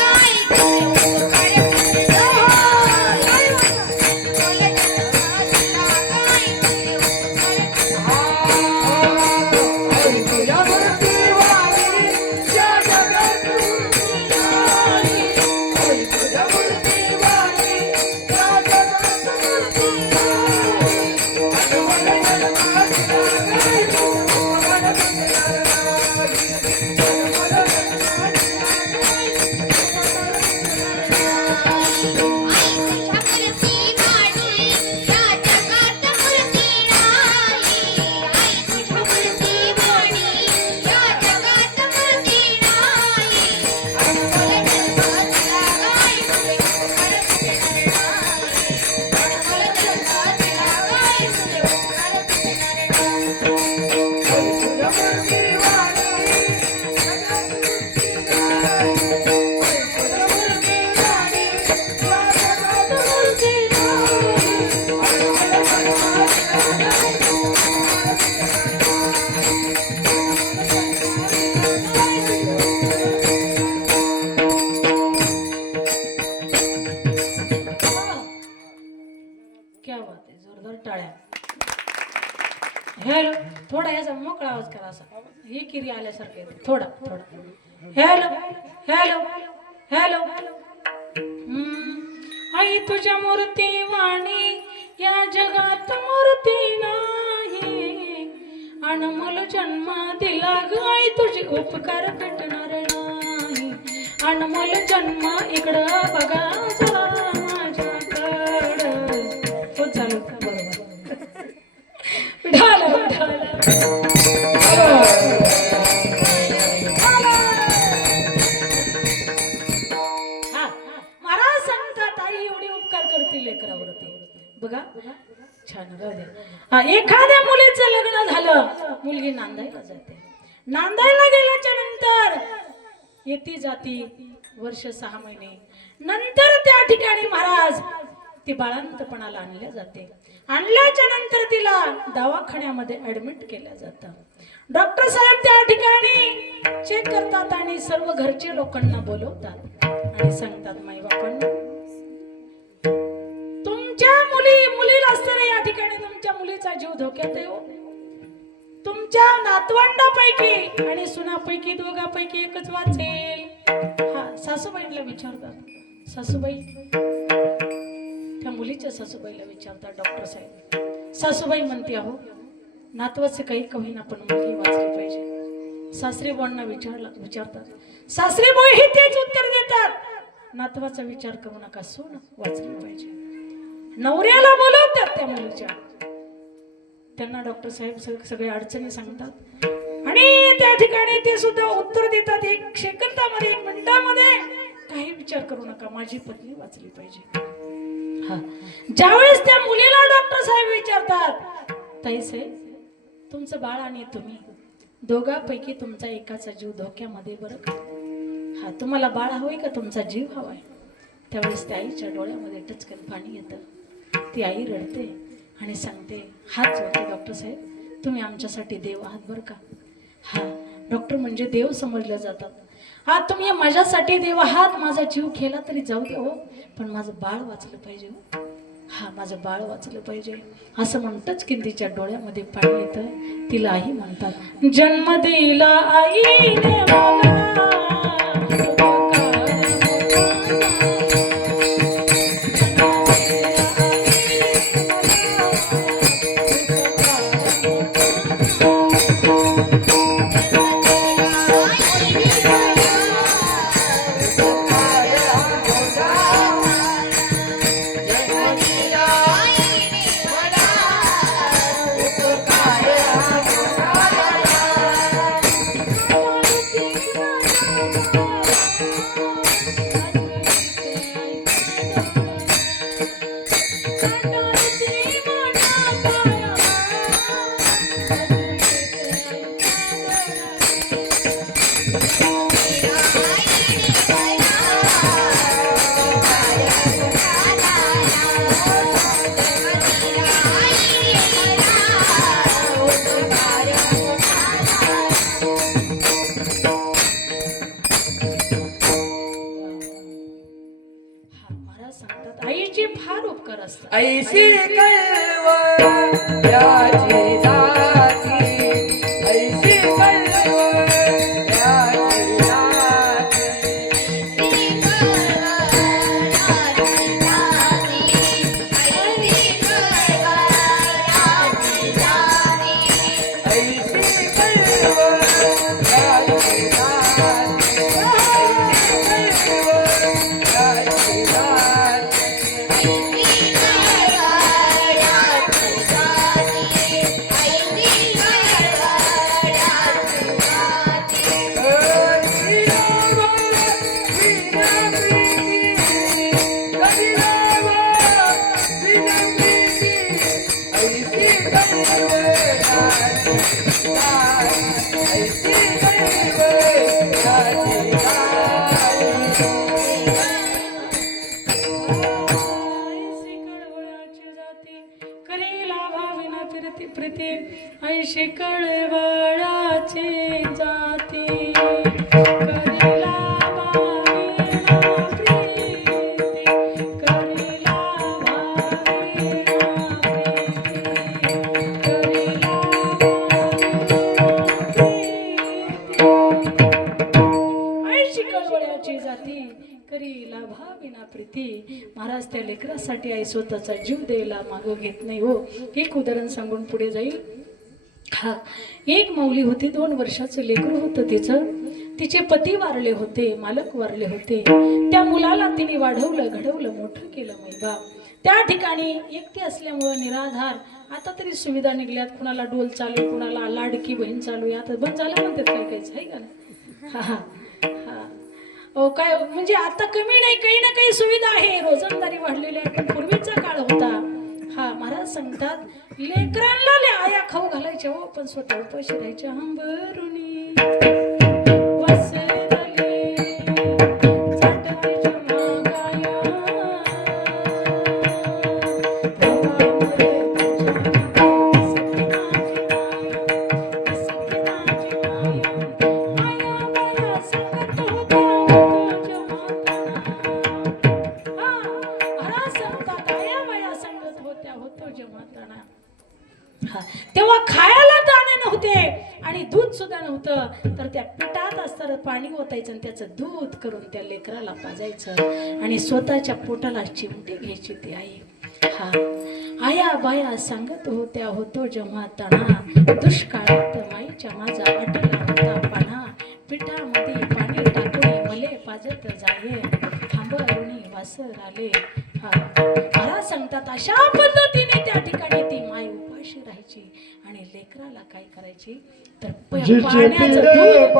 दिला गाय तुझे उपकार करणारी. अनमोल जन्म दिला गाय तुझे उपकार करणारी. क्या बात आहे, जोरदार टाळ्या. हॅलो, थोडा याचा मोकळा आवाज करा, असा हे किरी आल्यासारखं येतं. थोडा थोडा. Hello hello hello. आई तुझ्या मूर्ती वाणी या जगात मूर्ती नाही. अनमोल जन्म दिला ग आई तुझे उपकार भेटणार नाही. अनमोल जन्म इकडं बघा जरा माझ्याकडं. हो चालू का? बरोबर. ढाल ढाल. हा, महाराज सांगतात आई एवढे उपकार करते लेकरावरती. बघा छान राहू द्या. हा, एखाद्या मुलीचं लग्न झालं, मुलगी नांदायला जाते. नांदायला गेल्याच्या नंतर येती जाती वर्ष 6 महिने नंतर त्या ठिकाणी महाराज ती बाळंतपणाला आणल्या जाते. आणल्याच्या नंतर तिला दवाखान्यामध्ये ऍडमिट केलं जातं. डॉक्टर साहेब त्या ठिकाणी चेक करतात आणि सर्व घरचे लोकांना बोलवतात आणि सांगतात माई बापांना तुमच्या मुलीला असताना या ठिकाणी तुमच्या मुलीचा जीव धोक्यात आहे हो. तुमच्या नातवंडापैकी आणि सुनापैकी दोघांपैकी एकच वाचेल. हा, सासूबाईंना विचारतात. सासूबाई, त्या मुलीच्या सासूबाईला विचारतात डॉक्टर साहेब. सासूबाई म्हणते अहो नातवाचे काही कवीना पण मुलगी वाचली पाहिजे. सासरी बोलणं विचारतात. सासरी बोई ही तेच उत्तर देतात, नातवाचा विचार करू नका, सून वाचली पाहिजे. नवऱ्याला बोलवतात त्या मुलीच्या. त्यांना डॉक्टर साहेब सगळे अडचणी सांगतात आणि त्या ठिकाणी ते सुद्धा उत्तर देतात 1 सेकंदामध्ये 1 मिनिटामध्ये. काही विचार करू नका, माझी पत्नी वाचली पाहिजे. हा, ज्यावेळेस त्या मुलीला डॉक्टर साहेब विचारतात ताई साहेब तुमचं बाळ आणि तुम्ही दोघांपैकी तुमचा एकाचा जीव धोक्यामध्ये बरं का? हा, तुम्हाला बाळ हवंय का तुमचा जीव हवाय? त्यावेळेस त्या आईच्या डोळ्यामध्ये टचकन पाणी येतं. ती आई रडते आणि सांगते, हात जोडते डॉक्टर साहेब तुम्ही आमच्यासाठी देव आहात बरं का. हा, डॉक्टर म्हणजे देव समजले जातात. हा तुम्ही माझ्यासाठी देव आहात, माझा जीव गेला तरी जाऊ दे हो, पण माझं बाळ वाचलं पाहिजे हो. हा माझं बाळ वाचलं पाहिजे असं म्हणतच की तिच्या डोळ्यामध्ये पाणी येतं. तिला आई म्हणतात. जन्म दिला आईने मला, सांगतात आईचे फार उपकार असतात. ऐशी कळवळ्याची जाती, ऐशी कळवळ्याची जाती. ऐशी कळवळ्याची जाती, ऐशी कळवळ्याची जाती. ऐशी कळवळाची जाती करीला भाविना फिरती प्रीती. ऐशी कळवळाची जाती करीला भाविना प्रीती, करीला भाविना प्रीती, करीला ऐशी कळवळ्याची जाती करीला भाविना प्रीती. महाराज त्या लेकरासाठी आई स्वतःचा जीव द्यायला मागं घेत नाही हो. एक उदाहरण सांगून पुढे जाईल. हा एक माऊली होती, 2 वर्षाचं लेकरू होतं तिचं. तिचे पती वारले होते, मालक वारले होते. त्या मुलाला तिने वाढवलं, घडवलं, मोठं केलं मैबा. त्या ठिकाणी एकटी असल्यामुळं निराधार. आता तरी सुविधा निघल्यात, कुणाला डोल चालू, कुणाला लाडकी बहीण चालू. आता बंद झालं म्हणतात काय काहीच आहे का नाही. हा हा हा हो काय म्हणजे आता कमी नाही, काही ना काही सुविधा आहे, रोजंदारी वाढलेली आहे, पण पूर्वीचा काळ होता. हा महाराज सांगतात लेकरांना आया खाऊ घालायच्या हो, पण स्वतः उपाशी राहायच्या. हंबरुणी वसरले चाटतीच्या मागाया, तेव्हा खायला दाणे नव्हते आणि दूध सुद्धा नव्हतं. तर त्या पिठात असताना पाणी ओतायचं आणि त्याचं दूध करून त्या लेकराला पाजायचं आणि स्वतःच्या पोटाला चिमटी घ्यायची ती आई. हा आया बाया सांगत होत्या होतो जेव्हा तणा, दुष्काळात माईच्या माझा वाटला होता पाना. पिठामध्ये पाणी टाकून मले पाजत जाये, थांबरुणी वासर आले. हा महाराज सांगतात अशा पद्धतीने त्या ठिकाणी ती माय उपाशी राहायची आणि लेकराला काय करायची तर पाण्याचं दूध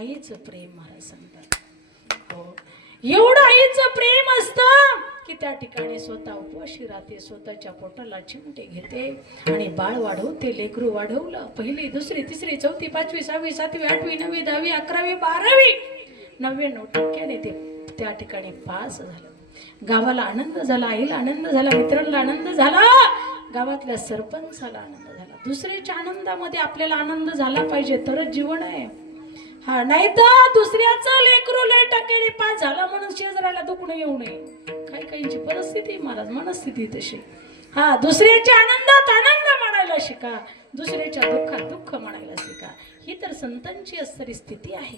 आईचं प्रेम महाराज सांगतात. हो, एवढं आईचं प्रेम असतं की त्या ठिकाणी स्वतः उपवाशी राहते, स्वतःच्या पोटाला चिमटे घेते आणि बाळ वाढवते. लेकरू वाढवलं, पहिली दुसरी तिसरी चौथी पाचवी सहावी सातवी आठवी नववी 10वी 11वी 12वी 99% ते त्या ठिकाणी पास झालं. गावाला आनंद झाला, आईला आनंद झाला, मित्रांना आनंद झाला, गावातल्या सरपंचाला आनंद झाला. दुसऱ्याच्या आनंदामध्ये आपल्याला आनंद झाला पाहिजे तरच जीवन आहे. हा, नाही तर दुसऱ्याचं लेकरू लय टक्केने पास झाला म्हणून शेजाऱ्याला दुखणं येऊ नये. काही काहींची परिस्थिती महाराज, मनस्थिती तशी. हा, दुसऱ्याच्या आनंदात आनंद मानायला शिका, दुसऱ्याच्या दुःखात दुःख मानायला शिका. ही तर संतांची असणारी स्थिती आहे.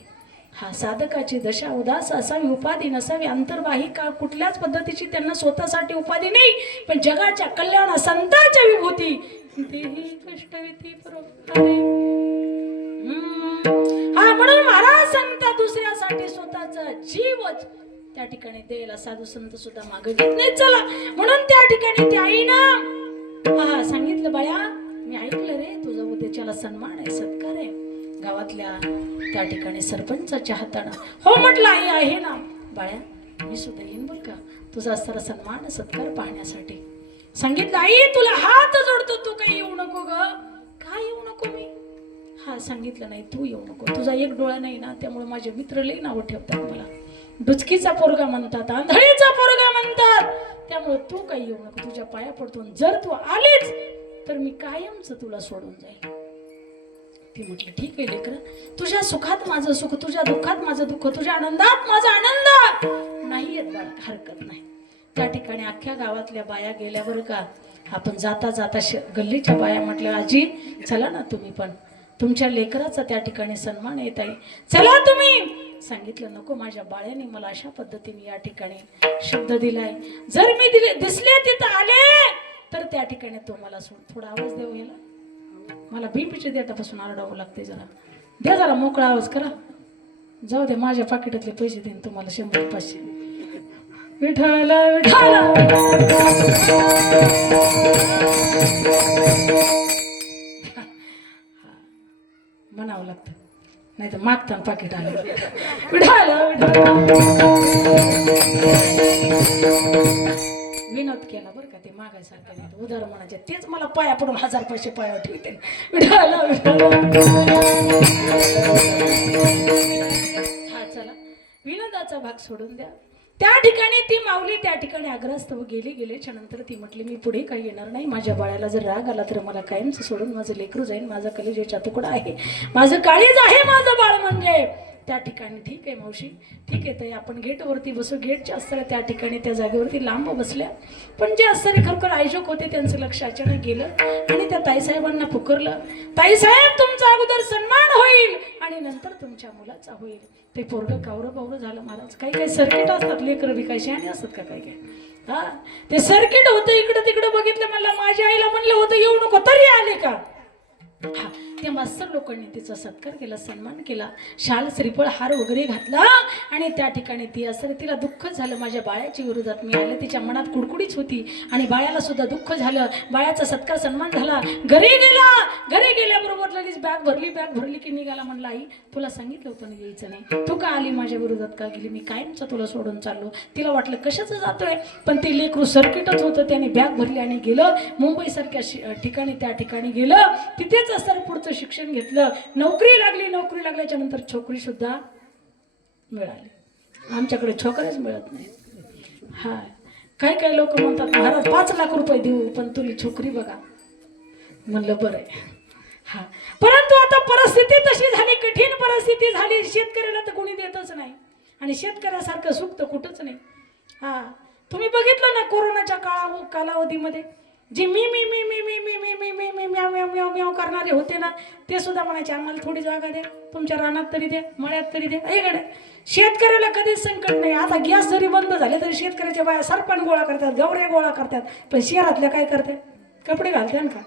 हा, साधकाची दशा उदास असावी, उपाधी नसावी, अंतर्बाही का कुठल्याच पद्धतीची त्यांना स्वतःसाठी उपाधी नाही, पण जगाच्या कल्याण संतांच्या विभूती तेही कष्टविती परोपकारी. हा, म्हणून महाराज सांगतात दुसऱ्यासाठी स्वतःचा जीवच त्या ठिकाणी द्यायला साधू संत सुद्धा मागे घेत नाही. चला, म्हणून त्या ठिकाणी त्या आईनं हा सांगितलं, बाळा मी ऐकलं रे, तुझा उद्याच्याला सन्मान आहे, सत्कार आहे. गावातल्या त्या ठिकाणी सरपंचाच्या हातानं हो म्हटलं, आई आहे ना बाळ्या, मी सुद्धा येईन बोल का तुझा असणारा सन्मान सत्कार पाहण्यासाठी. सांगितलं, आई तुला हात जोडतो, तू काही येऊ नको ग. काय येऊ नको मी? हा, सांगितलं नाही तू येऊ नको, तुझा एक डोळा नाही ना, त्यामुळे माझे मित्र लई नावं ठेवतात मला. डुचकीचा पोरगा म्हणतात, आंधळीचा पोरगा म्हणतात, त्यामुळे तू काही येऊ नको, तुझ्या पाया पडतो. जर तू आलीच तर मी कायमच तुला सोडून जाईल. ती म्हटलं, ठीक आहे लेकरं, तुझ्या सुखात माझं सुख, तुझ्या दुःखात माझं दुःख, तुझ्या आनंदात माझा आनंद नाही येत बाळा, हरकत नाही. त्या ठिकाणी अख्ख्या गावातल्या बाया गेल्या बरं का. आपण जाता जाता गल्लीच्या बाया म्हटल्या, आजी चला ना तुम्ही पण, तुमच्या लेकराचा त्या ठिकाणी सन्मान येत आहे, चला तुम्ही. सांगितलं, नको, माझ्या बाळ्याने मला अशा पद्धतीने या ठिकाणी शब्द दिलाय, जर मी दिसले तिथं आले तर त्या ठिकाणी तो मला सोड. थोडा आवाज देऊ याला, मला बीपीच्या देटापासून आरडावं लागते. जरा द्या, जरा मोकळा आवाज करा. जाऊ दे, माझ्या पाकिटातले पैसे देईन तुम्हाला 100-500. विठाला विठाला म्हणावं लागतं, नाही तर मागताना पाकिट आलं. विठाला विनोद केला बरं का, ते मागायसारखं नाही, उदार म्हणायचे, तेच मला पाया पडून 1000 पैसे पायावर ठेवते. हा, चला विनोदाचा भाग सोडून द्या. त्या ठिकाणी ती माऊली त्या ठिकाणी आग्रस्त गेल्याच्या नंतर ती म्हटली, मी पुढे काही येणार नाही. माझ्या बाळाला जर राग आला तर मला कायमचं सोडून माझं लेकरू जाईल, माझा कलेजेचा तुकडा आहे, माझं काळीज आहे माझं बाळ म्हणजे. त्या ठिकाणी ठीक आहे मावशी, ठीक आहे ताई, आपण गेटवरती बसू. गेटच्या असताना त्या ठिकाणी त्या जागेवरती लांब बसल्या, पण जे असणारे खरोखर आयोजक होते त्यांचं लक्ष अचानक गेलं आणि त्या ताईसाहेबांना पुकारलं, ताईसाहेब तुमचा अगोदर सन्मान होईल आणि नंतर तुमच्या मुलाचा होईल. ते पोरगं कावरं बावरं झालं महाराज. काही काही सर्किट असतात, लेकरं बी काही शहाणे असतात का काही काही. हा, ते सर्किट होतं, इकडं तिकडं बघितलं, मला माझ्या आईला म्हणलं होतं येऊ नको, तरी आले का. हा, त्या मास्तर लोकांनी तिचा सत्कार केला, सन्मान केला, शाल श्रीफळ हार वगैरे घातला आणि त्या ठिकाणी ती असं तिला दुःख झालं, माझ्या बाळाच्या विरोधात मी आले. तिच्या मनात कुडकुडीच होती आणि बाळाला सुद्धा दुःख झालं. बाळाचा सत्कार सन्मान झाला. घरी गेला. घरी गेल्याबरोबर लगेच बॅग भरली की निघाला. म्हणला आई तुला सांगितलं होतं ना यायचं नाही, तू का आली माझ्या विरोधात का गेली, मी कायमचं तुला सोडून चाललो. तिला वाटलं कशाचं जातोय, पण ती लेकरू सर्किटच होतं. त्याने बॅग भरली आणि गेलं मुंबईसारख्या ठिकाणी. त्या ठिकाणी गेलं, तिथेच असताना पुढचं शिक्षण घेतलं, नोकरी लागली. नोकरी लागल्याच्या नंतर छोकरी सुद्धा मिळाली. आमच्याकडे छोकऱ्याच मिळत नाही. हा काही लोक म्हणतात महाराज 5 लाख रुपये देऊ पण तुला छोकरी बघा. म्हणलं बरं आहे. हा परंतु आता परिस्थिती तशी झाली, कठीण परिस्थिती झाली. शेतकऱ्याला तर कोणी देतच नाही आणि शेतकऱ्यासारखं सुख तर कुठंच नाही. हा तुम्ही बघितलं ना कोरोनाच्या कालावधीमध्ये जे मी म्याव म्याव म्याव म्याव करणारे होते ना, ते सुद्धा म्हणायचे आम्हाला थोडी जागा द्या, तुमच्या रानात तरी द्या, मळ्यात तरी द्या. ऐकडे शेतकऱ्याला कधीच संकट नाही. आता गॅस जरी बंद झाले तरी शेतकऱ्याच्या बाया सरपण गोळा करतात, गवऱ्या गोळा करतात, पण शहरातल्या काय करतात, कपडे घालतात का.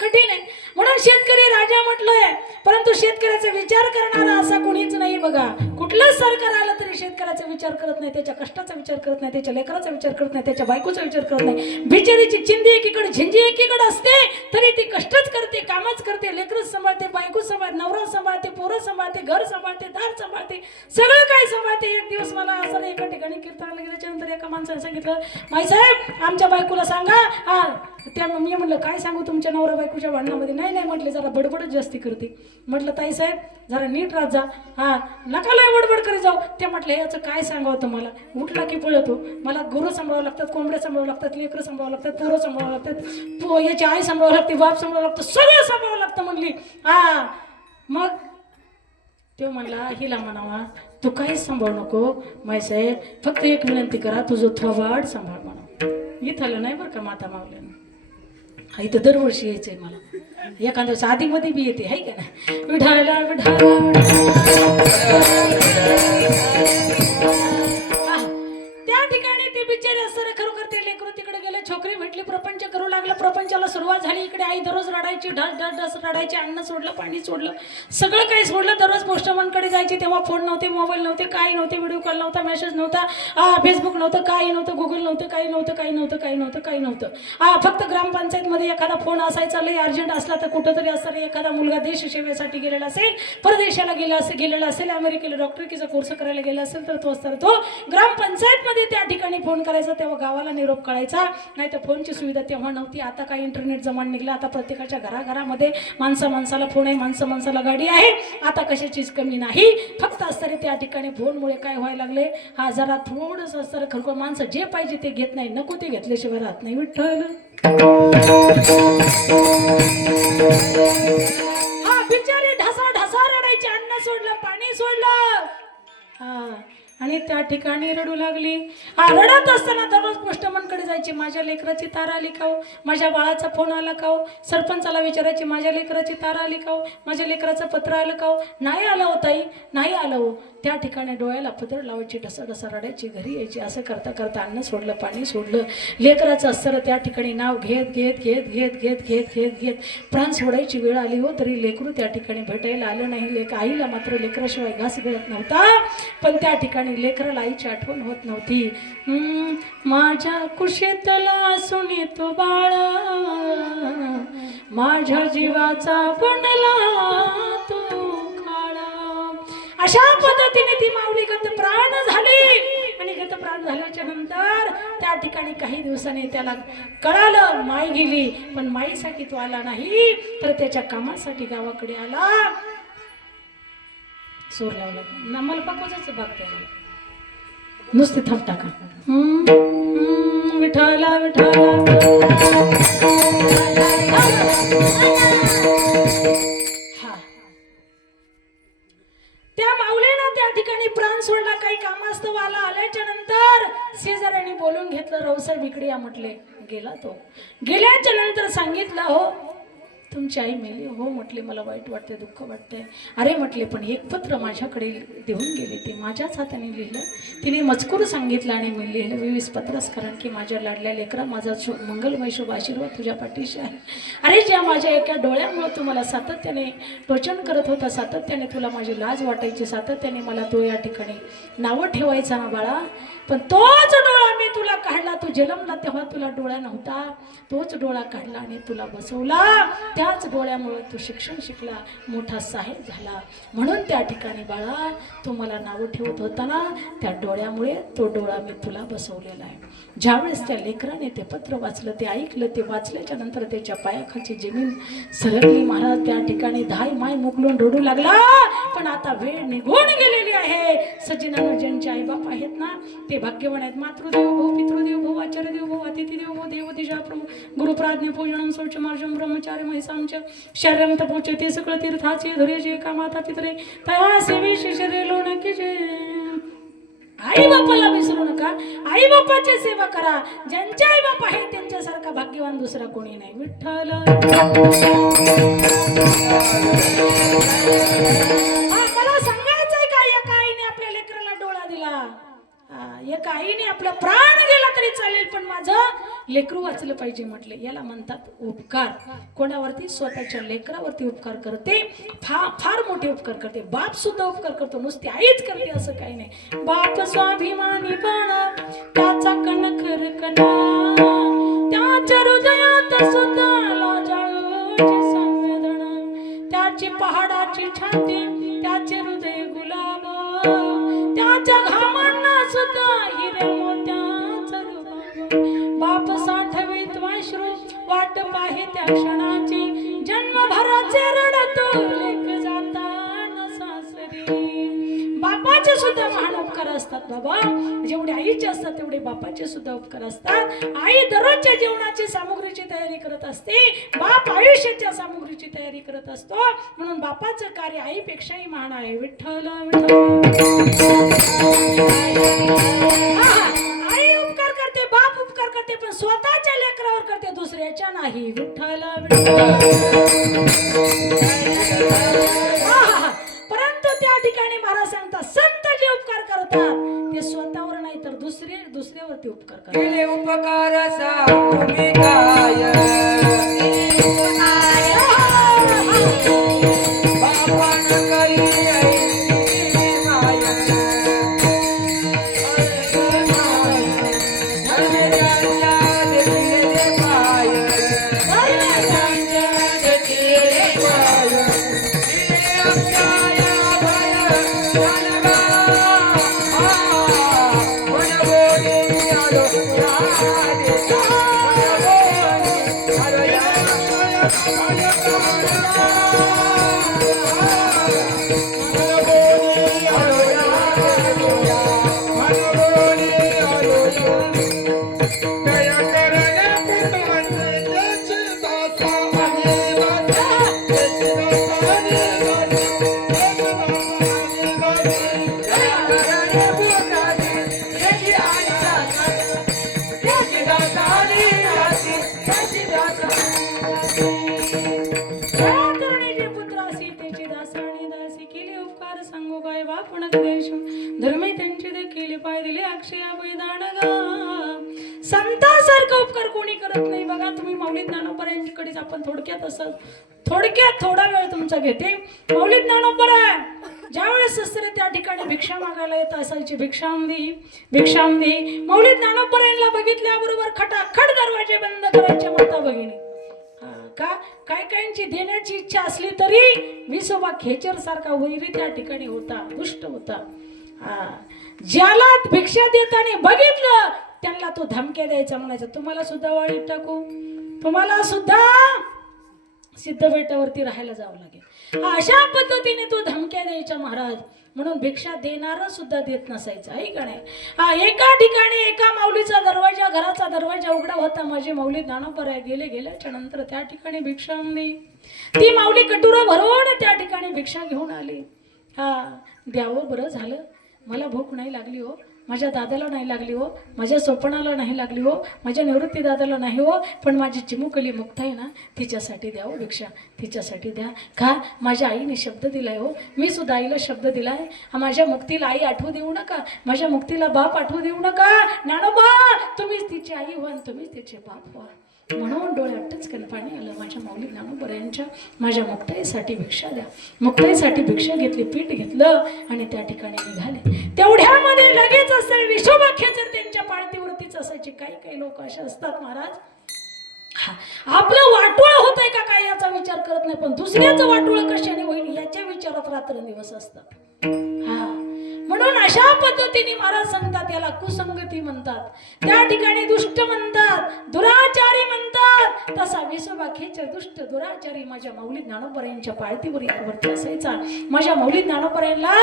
कठीण आहे. म्हणून शेतकरी राजा म्हटलंय, परंतु शेतकऱ्याचा विचार करणारा असा कोणीच नाही बघा. कुठलंच सरकार आलं तरी शेतकऱ्याचा विचार करत नाही, त्याच्या कष्टाचा विचार करत नाही, त्याच्या लेकराचा विचार करत नाही, त्याच्या बायकोचा विचार करत नाही. बिचारीची चिंदी एकीकडे झिंजी एकीकडे असते तरी ती कष्टच करते, कामच करते, लेकरच सांभाळते, बायको सांभाळते, नवरा सांभाळते, पोरं सांभाळते, घर सांभाळते, दार सांभाळते, सगळं काय सांभाळते. एक दिवस मला असं एका ठिकाणी कीर्तनाला गेल्याच्या नंतर एका माणसाने सांगितलं, माईसाहेब आमच्या बायकोला सांगा. हा त्या मी म्हटलं काय सांगू तुमच्या नवरा बायकोच्या भांडणामध्ये. नाही म्हटले जरा बडबडच जास्ती करते. म्हटलं ताईसाहेब जरा नीट राहत जा, हा नका लय बडबड करी जाऊ. ते म्हटलं याचं काय सांगावं तुम्हाला, उठला की पळतो, मला गुरु सांभाळावं लागतात, कोंबड्या सांभाळावं लागतात, लेकरं सांभाळावं लागतात, पोरं सांभाळावं लागतात, याची आई सांभाळावं लागते, बाप सांभाळावं लागतं, सगळं सांभाळावं लागतं म्हणली. हा मग तो म्हणला हिला म्हणावा तू काहीच सांभाळू नको माईसाहेब, फक्त एक विनंती करा तुझं थोबाड सांभाळ म्हणा. इथं नाही बरं का माता मावल्यानं. हा इथं दरवर्षी यायचंय मला, एखाद्या दिवस आधीमध्ये बी येते हाय का ना. विढायला त्या ठिकाणी ते बिचारे असं खरोखर ते लेकरू तिकडे गेले, छोकरी भेटली, प्रपंच करू लागला. प्रपंचाला सुरुवात झाली. इकडे आई दररोज रडायची, ढस रडायची, अन्न सोडलं, पाणी सोडलं, सगळं काही सोडलं. दररोज पोस्टमनकडे जायची. तेव्हा फोन नव्हते, मोबाईल नव्हते, काही नव्हते, व्हिडिओ कॉल नव्हता, मेसेज नव्हता, फेसबुक नव्हतं, काही नव्हतं, गुगल नव्हतं, काही नव्हतं. फक्त ग्रामपंचायतमध्ये एखादा फोन असायचा, लई अर्जंट असला तर कुठंतरी असताना एखादा मुलगा देश सेवेसाठी गेलेला असेल, परदेशाला गेलेला असेल, अमेरिकेला डॉक्टरकीचा कोर्स करायला गेला असेल तर तो असताना तो ग्रामपंचायतमध्ये त्या ठिकाणी फोन करायचा. तेव्हा गावाला निरोप कळायचा. नाही तर फोनची सुविधा तेव्हा नव्हती. आता काय इंटरनेट जमाना निघला. आता प्रत्येकाच्या घराघरामध्ये माणसाला फोन आहे, माणसाला गाडी आहे. आता कशाचीच कमी नाही. फक्त असताना त्या ठिकाणी फोनमुळे काय व्हायला लागले, हा जरा थोडंसं असताना खरखर माणसं जे पाहिजे ते घेत नाही, नको ते घेतल्याशिवाय राहत नाही. विठ्ठल हा बिचारी ढसा रडायची, अन्न सोडलं, पाणी सोडलं. हा आणि त्या ठिकाणी रडू लागली. रडत असताना दररोज पोस्टमनकडे जायची, माझ्या लेकराची तार आली का हो, माझ्या बाळाचा फोन आला का हो. सरपंचाला विचारायची माझ्या लेकराची तार आली का हो, माझ्या लेकराचं पत्र आलं का हो. नाही आलं हो ताई, नाही आलं हो. त्या ठिकाणी डोळ्याला पदर लावायची, ढसा रडायची, घरी यायची. असं करता करता अन्न सोडलं, पाणी सोडलं, लेकराचं असतं त्या ठिकाणी नाव घेत प्राण सोडायची वेळ आली हो. तरी लेकरू त्या ठिकाणी भेटायला आलं नाही. आईला मात्र लेकराशिवाय घास गिळत नव्हता. पण त्या ठिकाणी लेकराला आईची आठवण होत नव्हती. माझ्या कुशीतला सुनी तो बाळा, माझ्या जीवाचा बनला तो काळा. अशा पद्धतीने ती माऊली गतप्राण झाली. आणि गतप्राण झाल्याच्या नंतर त्या ठिकाणी काही दिवसांनी त्याला कळालं माई गेली. पण माईसाठी तो आला नाही, तर त्याच्या कामासाठी गावाकडे आला. सोर लावला मला पकवायचं भाग त्याला नुसते थाप टाका. विठाला हा त्या माऊलीनं त्या ठिकाणी प्राण सोडला. काही कामास्तव आल्याच्या नंतर शेजाऱ्याने बोलून घेतलं, रावसाहेब इकडे या म्हटले. गेला तो. गेल्याच्या नंतर सांगितलं हो तुमची आई मेली. हो म्हटले, मला वाईट वाटते, दुःख वाटतंय. अरे म्हटले, पण एक पत्र माझ्याकडे देऊन गेले, ते माझ्याच हाताने लिहिलं. तिने मजकूर सांगितला आणि मी लिहिलं 20 पत्रच, कारण की माझ्या लाडल्या लेकरा, माझा मंगलमय शुभ आशीर्वाद तुझ्या पाठीशी आहे. अरे ज्या माझ्या एका डोळ्यामुळे तू मला सातत्याने टोचन करत होता, सातत्याने तुला माझी लाज वाटायची, सातत्याने मला तो या ठिकाणी नावं ठेवायचा ना बाळा, पण तोच डोळा मी तुला काढला. तू जन्मला तेव्हा तुला डोळा नव्हता, तोच डोळा काढला आणि तुला बसवला. त्याच डोळ्यामुळे तू शिक्षण शिकला, मोठा साहेब झाला. म्हणून त्या ठिकाणी बाळा तू मला नावं ठेवत होता ना, त्या डोळ्यामुळे तो डोळा मी तुला बसवलेला आहे. ज्यावेळेस त्या लेकराने ते पत्र वाचलं, ते ऐकलं, ते वाचल्याच्या नंतर त्याच्या पायाखालची जमीन सरकली. महाराज त्या ठिकाणी धाय माय मोकलून रडू लागला. पण आता वेळ निघून गेलेली आहे. सज्जनानं ज्यांचे आईबाप आहेत ना, ते भाग्यवान आहेत. मातृदेव भव, पितृदेव भव, आचार्य देव भव, अतिथी देव भव, देव दिशा प्रमुख, गुरुप्राज्ञ पूजनम शौच मार्जम ब्रह्मचार्य महिसांच शर्यम तपोचे ते सकळ तीर्थाचे धुरेचे का माता पितरे तया सेवे शिशरे लोणके जे. आई बापाला विसरू नका, आई बापाची सेवा करा. ज्यांचे आई बाप आहेत त्यांच्यासारखा भाग्यवान दुसरा कोणी नाही. विठ्ठल मला सांगायचंय का, एका आईने आपल्या लेकराला डोळा दिला, एका आईने आपला प्राण गेला तरी चालेल, पण माझं लेकरू वाचलं पाहिजे म्हटले. याला म्हणतात उपकार. कोणावरती? स्वतःच्या लेकरावरती उपकार करते, फार मोठे उपकार करते. बाप सुद्धा उपकार करतो, नुसती आईच करते असं काही नाही. बाप स्वाभिमानी बाणा, त्याचा कणखर कणा, त्याच्या हृदयात सुद्धा लाजाळूची संवेदना, त्याची पहाडाची छाती, त्याचे हृदय गुलाब, त्याच्या घामांना सुद्धा हिरे मोत्याचा रुबाब. बाप साठवीत वाश्रू, वाट पाहे त्या क्षणाची, जन्मभराचे रडतो लेक जाताना सासरी. बापाचे सुद्धा महान उपकार असतात बाबा. जेवढे आईचे असतात तेवढे बापाचे सुद्धा उपकार असतात. आई दररोजच्या जेवणाची सामुग्रीची तयारी करत असते, बाप आयुष्याच्या सामुग्रीची तयारी करत असतो. म्हणून बापाचं कार्य आईपेक्षाही महान आहे. विठ्ठल आई उपकार करते, बाप उपकार करते, पण स्वतःच्या लेकरावर करते, दुसऱ्याच्या नाही. विठ्ठल परंतु त्या ठिकाणी महाराज सांगतात, संत जे उपकार करतात ते स्वतःवर नाही तर दुसऱ्यावरती उपकार करतात. केले उपकार सांगू काय, बापान करी धर्मे त्यांचे देखील पाय दिले अक्षया बैदान गा. संतासारखा उपकार कोणी करत नाही बघा. तुम्ही माऊली ज्ञानोबा यांच्याकडेच आपण थोडक्यात थोडा वेळ तुमचा घेते. माऊली ज्ञानोबा ज्यावेळेस असते त्या ठिकाणी भिक्षा मागायला येत असायची. भिक्षांदी माऊली ज्ञानोबा यांना बघितल्याबरोबर खटाखट दरवाजे बंद करायचे माता भगिनी. का काहींची देण्याची इच्छा असली तरी विसोबा खेचर सारखा वैरी त्या ठिकाणी होता, दुष्ट होता. ज्याला भिक्षा देताना बघितलं त्यांना तो धमक्या द्यायचा, म्हणायचा तुम्हाला सुद्धा वाळीत टाकू, तुम्हाला सुद्धा सिद्धबेटावरती राहायला जावं लागेल. अशा पद्धतीने तो धमक्या द्यायचा महाराज. म्हणून भिक्षा देणारा सुद्धा देत नसायचा, आहे का नाही. एका ठिकाणी एका माऊलीचा दरवाजा, घराचा दरवाजा उघडा होता. माझे माऊली ज्ञानोबा गेल्याच्या नंतर त्या ठिकाणी भिक्षा आणली. ती माऊली कटोरा भरून त्या ठिकाणी भिक्षा घेऊन आली. द्यावं बरं झालं, मला भूक नाही लागली हो, माझ्या दादाला नाही लागली हो, माझ्या स्वप्नाला नाही लागली हो, माझ्या निवृत्ती दादाला नाही हो, पण माझी चिमुकली मुक्त आहे ना, तिच्यासाठी द्या हो भिक्षा, तिच्यासाठी द्या. का माझ्या आईने शब्द दिलाय हो, मी सुद्धा आईला शब्द दिलाय, माझ्या मुक्तीला आई आठवू देऊ नका, माझ्या मुक्तीला बाप आठवू देऊ नका. ज्ञानोबा तुम्हीच तिची आई व्हा, तुम्हीच तिचे बाप व्हा. म्हणून डोळ्यात टचकन पाणी आलं. माझ्या माऊली ज्ञानोबा यांच्या माझ्या मुक्ताईसाठी भिक्षा द्या. मुक्ताईसाठी भिक्षा घेतली, पीठ घेतलं आणि त्या ठिकाणी निघाले. तेवढ्यामध्ये लगेच असेल विश्ववाख्य जर त्यांच्या पाळतीवरतीच असायचे. काही काही लोक असे असतात महाराज, आपलं वाटोळ होतंय का काय याचा विचार करत नाही, पण दुसऱ्याचं वाटोळ कशाने होईल याच्या विचारात रात्रंदिवस असतात. म्हणून अशा पद्धतीने महाराज सांगतात, याला कुसंगती म्हणतात, त्या ठिकाणी दुष्ट म्हणतात, दुराचारी म्हणतात. तसा विश्ववाख्येच्या दुष्ट दुराचारी माझ्या माऊली ज्ञानोबा यांच्या पाळतीवरती असायचा. माझ्या माऊली ज्ञानोबा यांना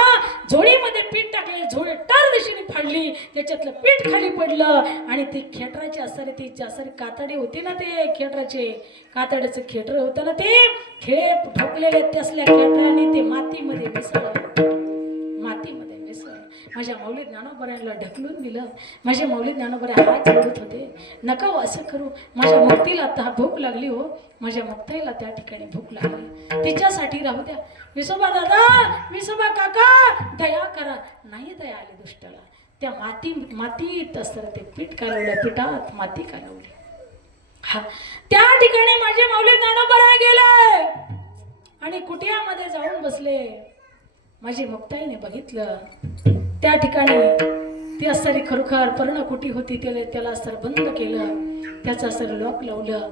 झोळीमध्ये पीठ टाकले, झोळी टार दिशेने फाडली, त्याच्यातलं पीठ खाली पडलं आणि ते खेटराचे असणारे ती असणारी कातडी होती ना, ते खेटराचे कातड्याचं खेटर होतं ना, ते खेळे ठोकलेले असल्या खेटराने ते मातीमध्ये मिसळलं, मातीमध्ये माझ्या माऊली ज्ञानोबा ढकलून दिलं. माझे माऊली ज्ञानोबा हात जोडत होते, नका असं करू, माझ्या मुक्तीला आता भूक लागली हो, माझ्या मुक्ताईला त्या ठिकाणी भूक लागली, तिच्यासाठी राहू द्या. विसोबा दादा, विसोबा काका, दया करा. नाही दया आली दुष्टाला. त्या मातीत असतं ते पीठ कालवलं, पिठात माती कालवली. त्या ठिकाणी माझे माऊली ज्ञानोबा गेले आणि कुटियामध्ये जाऊन बसले. माझी मुक्ताईने बघितलं, त्या ठिकाणी ती असणारी खरोखर पर्णकुटी होती, त्याला अस्तर बंद केलं, त्याचं अस्तर लॉक लावलं.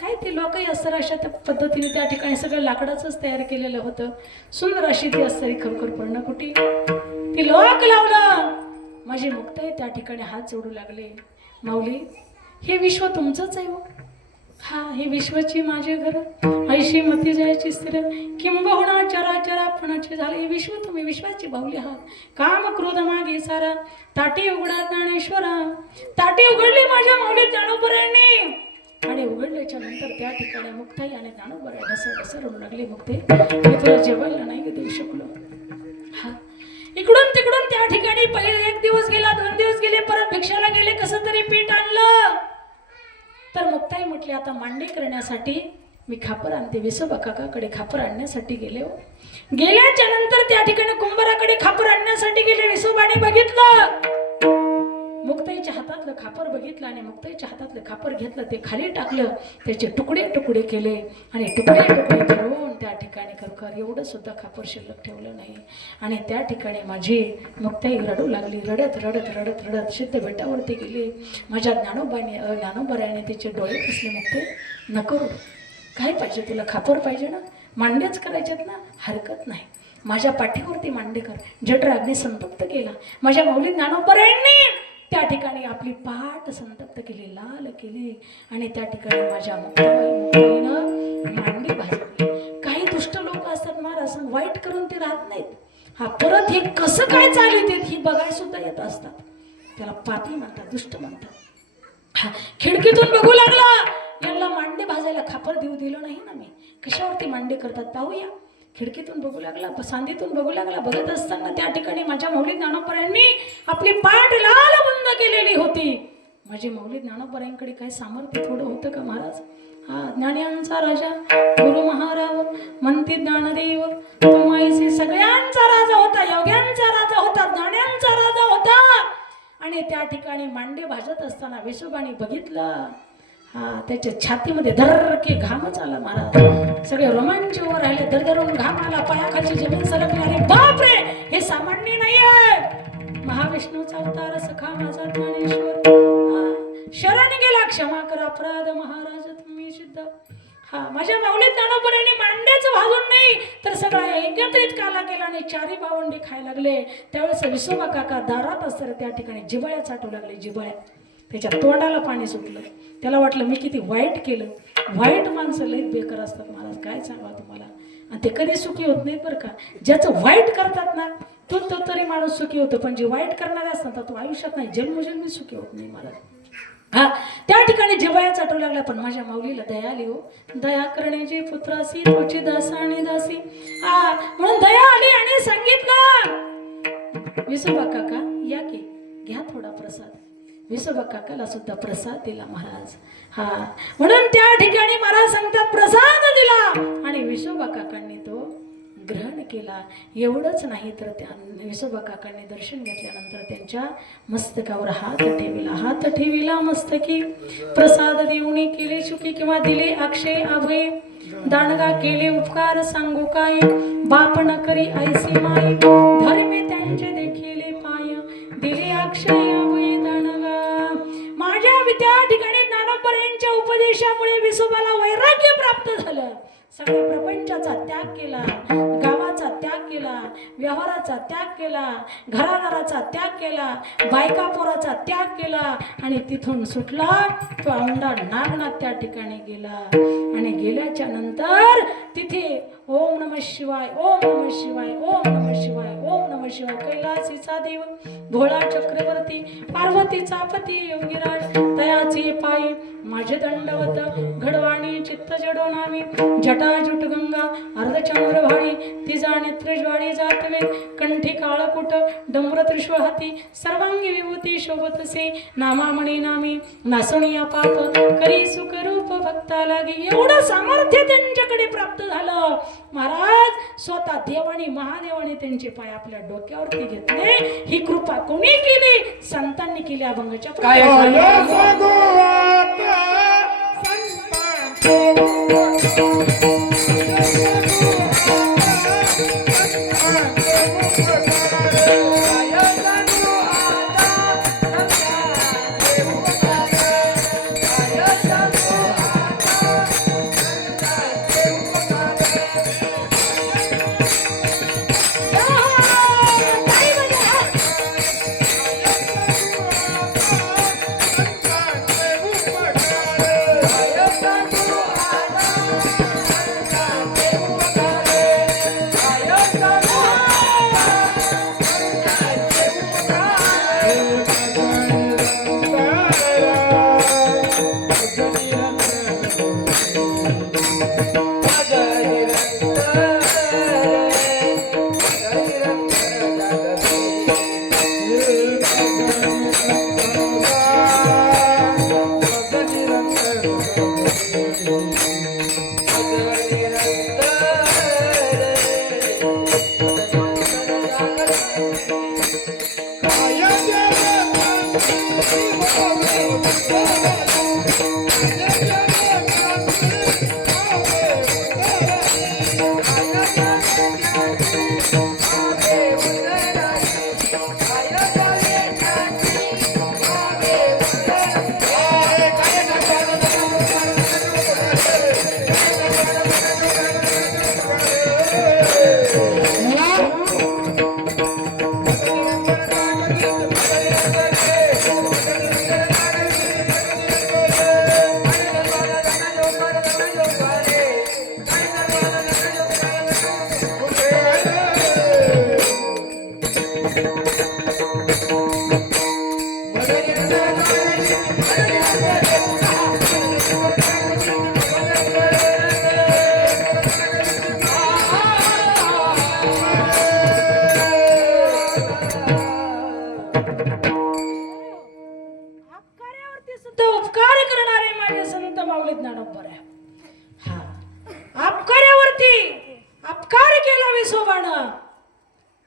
काय ते लॉकही अस्तर अशा पद्धतीने त्या ठिकाणी सगळं लाकडाचंच तयार केलेलं होतं. सुंदर अशी ती असणारी खरोखर पर्णकुटी, ती लॉक लावलं. माझी मुक्ताई त्या ठिकाणी हात जोडू लागले, माऊली हे विश्व तुमचंच आहे हो, हे विश्वाची माझे घर, ऐशी मती जायची स्थिर, किंबहुना चराचरापणाचे झाले. हे विश्व तुम्ही विश्वाची बाहुली आहात. काम क्रोध मागे सारा, ताटी उघडा ज्ञानेश्वरा. ताटी उघडली माझ्या माऊली ज्ञानोबरांनी आणि उघडल्याच्या नंतर त्या ठिकाणी मुक्ताई आणि ज्ञानोबरा ढसर रडू लागले. मुक्ते मी तुला जेवायला नाही देऊ शकलो. इकडून तिकडून त्या ठिकाणी पहिले 1 दिवस गेला, 2 दिवस गेले, परत भिक्षाला गेले, कसं तरी पीठ आणलं. तर मुक्ताई म्हटली, आता मांडे करण्यासाठी मी खापर आणते. विसोबा काकाकडे खापर आणण्यासाठी गेले हो. गेल्याच्या नंतर त्या ठिकाणी कुंभाराकडे खापर आणण्यासाठी गेले. विसोबाने बघितलं, मुक्ताईच्या हातातलं खापर बघितलं आणि मुक्ताईच्या हातातलं खापर घेतलं, ते खाली टाकलं, त्याचे तुकडे तुकडे केले आणि तुकडे तुकडे करून त्या ठिकाणी खरोखर एवढं सुद्धा खापर शिल्लक ठेवलं नाही. आणि त्या ठिकाणी माझी मुक्ताई रडू लागली. रडत रडत रडत रडत सिद्ध बेटावरती गेली. माझ्या ज्ञानोबाने तिचे डोळे पुसले. मुक्ताई नको, काय पाहिजे तुला? खापर पाहिजे ना, मांडेच करायच्यात ना, हरकत नाही, माझ्या पाठीवरती मांडे कर. जठराग्नी संतप्त केला. माझ्या माऊली ज्ञानोबांनी त्या ठिकाणी आपली पाठ संतप्त केली, लाल केली आणि त्या ठिकाणी माझ्या मुक्ताईनं मांडी भाजवली. काही दुष्ट लोक असतात महाराज, वाईट करून ते राहत नाहीत. परत हे कसं काय चालते ही बघायला सुद्धा येत असतात. त्याला पापी म्हणतात, दुष्ट म्हणतात. खिडकीतून बघू लागला, यांना मांडे भाजायला खापर देऊ दिलं नाही ना मी, कशावरती मांडे करतात पाहूया. खिडकीतून बघू लागला, सांदीतून बघू लागला. बघत असताना त्या ठिकाणी माझ्या माऊली ज्ञानोबरांनी आपली पाठ लाल बंद केलेली होती. माझी माऊली ज्ञानोबरांकडे काय सामर्थ्य थोडं होतं का महाराज? ज्ञान्यांचा राजा गुरु महाराज म्हणते ज्ञानदेव तुम्हाईसे सगळ्यांचा राजा होता, योग्यांचा राजा होता, ज्ञान्यांचा राजा होता. आणि त्या ठिकाणी मांडे भाजत असताना विसोबाने बघितलं, त्याच्या छातीमध्ये धरके घामच आला महाराज. सगळे रोमांच उभं राहिले, दरदरून घाम आला, पायाखालची जमीन सरकली. अरे बाप रे, हे सामान्य नाहीये, महाविष्णूचा अवतार सखा माझा ज्ञानेश्वर. शरण गेला, क्षमा करा अपराध महाराज तुम्ही सिद्ध. माझ्या माऊली ज्ञानोबरांनी मांडेच भाजून नाही तर सगळा एकत्रित काला केला आणि 4 भावंडी खायला लागले. त्यावेळेस विसोबा काका दारात असताना त्या ठिकाणी जिबळ्या चाटू लागले. जिबळ्या, त्याच्या तोंडाला पाणी सुटलं. त्याला वाटलं मी किती वाईट केलं. वाईट माणसं लई बेकार असतात महाराज, काय सांगा तुम्हाला. आणि ते कधी सुखी होत नाहीत बरं का. ज्याचं वाईट करतात ना तो तरी माणूस सुखी होतो, पण जे वाईट करणारे असतात तो आयुष्यात नाही, जन्मजन्मी सुखी होत नाही महाराज. त्या ठिकाणी जिबळ्या चाटू लागला. पण माझ्या माऊलीला दया आली हो. दया करण्याची पुत्रासी तुझी दासा आणि दासी, म्हणून दया आली आणि सांगितलं, विसोबा काका या की घ्या थोडा प्रसाद. विसोबा काकाला सुद्धा प्रसाद दिला महाराज. हा म्हणून त्या ठिकाणी महाराज सांगतात प्रसाद दिला आणि विसोबा काकांनी तो ग्रहण केला. एवढंच नाही तर त्या विसोबा काकांनी दर्शन घेतल्यानंतर त्यांच्या मस्तकावर हात ठेविला मस्तकी. प्रसाद देऊनी केले सुखी किंवा दिले अक्षय अभय. दांडगा केले उपकार सांगू काय. बाप न करी ऐसे माय. धर्मे त्यांचे देखिले पाय. दिले अक्षय अभय दांडगा. माझ्या त्या ठिकाणी ज्ञानोबा यांच्या उपदेशामुळे विसोबाला वैराग्य प्राप्त झालं. सगळ्या प्रपंचाचा त्याग केला, गावाचा त्याग केला, व्यवहाराचा त्याग केला, घरादाराचा त्याग केला, बायका पोराचा त्याग केला आणि तिथून सुटला. तो औंढा नागनाथ त्या ठिकाणी गेला आणि गेल्याच्या नंतर तिथे ओम नमः शिवाय, ओम नमः शिवाय, ओम नमः शिवाय, ओम नमः शिवाय. कैलासीचा देव भोळा चक्रवर्ती, पार्वतीचा पती योगीराज तयाचे पायी माझे दंडवत. घडवाणी चित्त जडोनावी जटाजुट गंगा अर्धचंद्र भाडी. तिजा नेत्र ज्वाळी जातवे कंठी काळकुट डम्र त्रिशूळ हाती. सर्वांगी विभूती शोभतसे नामामणी नामी. नासणिया पाप करी सुखरूप भक्ता लागी. एवढं सामर्थ्य त्यांच्याकडे प्राप्त झालं. महाराज स्वतः देवानी महादेवाने त्यांचे पाय आपल्या डोक्यावरती घेतले. ही कृपा कोणी केली? संतांनी केली. अभंगाच्या काय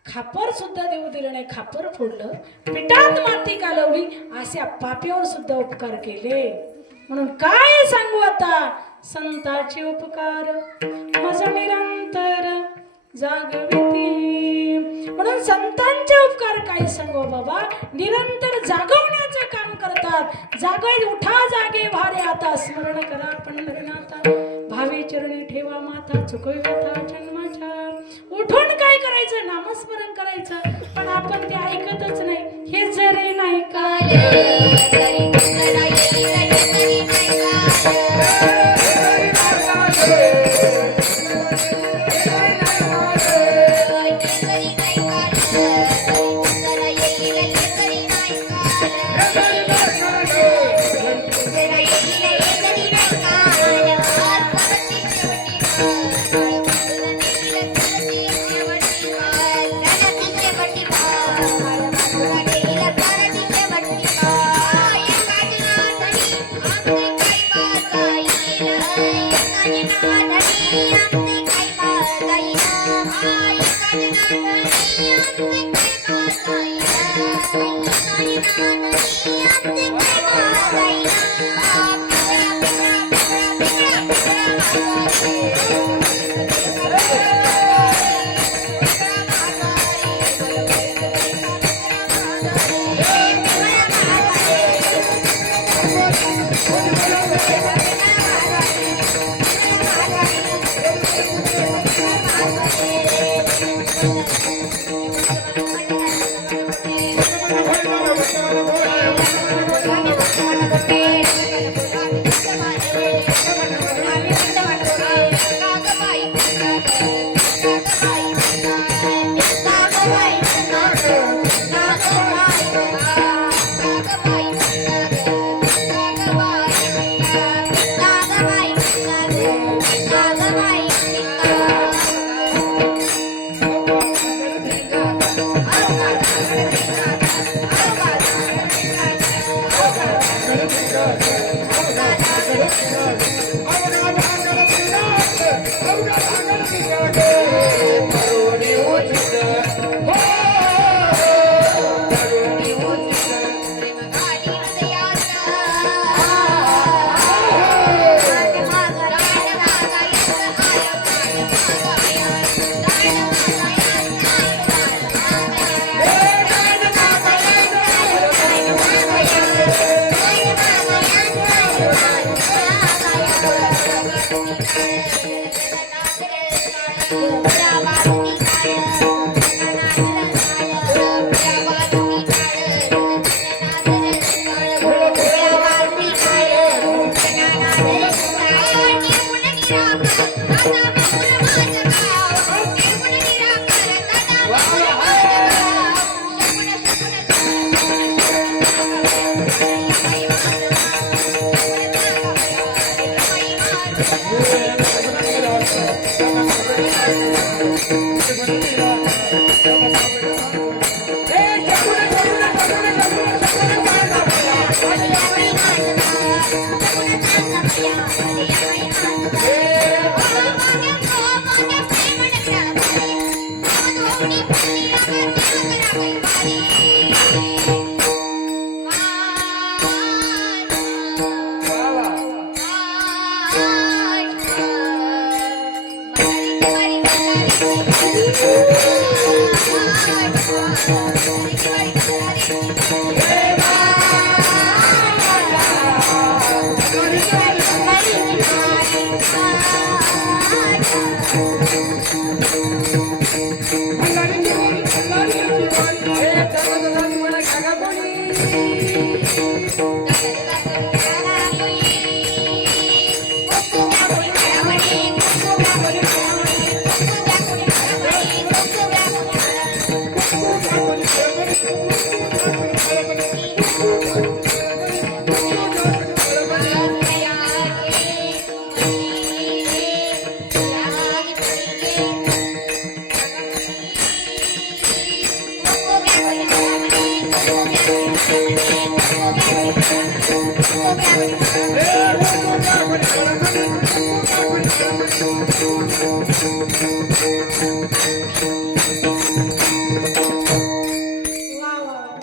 खापर सुद्धा देऊ दिलं नाही. खापर फोडलं, पिठात माती कालवली, अशा पाप्यावर सुद्धा उपकार केले. म्हणून काय सांगू आता, संतांचे उपकार मज निरंतर जागविती. म्हणून संतांचे उपकार काय सांगू बाबा, निरंतर जागवण्याचं काम करतात. जागे उठा जागे भारे आता, स्मरण करा पंढरीनाथा. भावी चरणी ठेवा माथा, चुकवी व्यथा जन्माच्या. उठून काय करायचं, नामस्मरण करायचं, पण आपण ते ऐकतच नाही. हे जरी नाही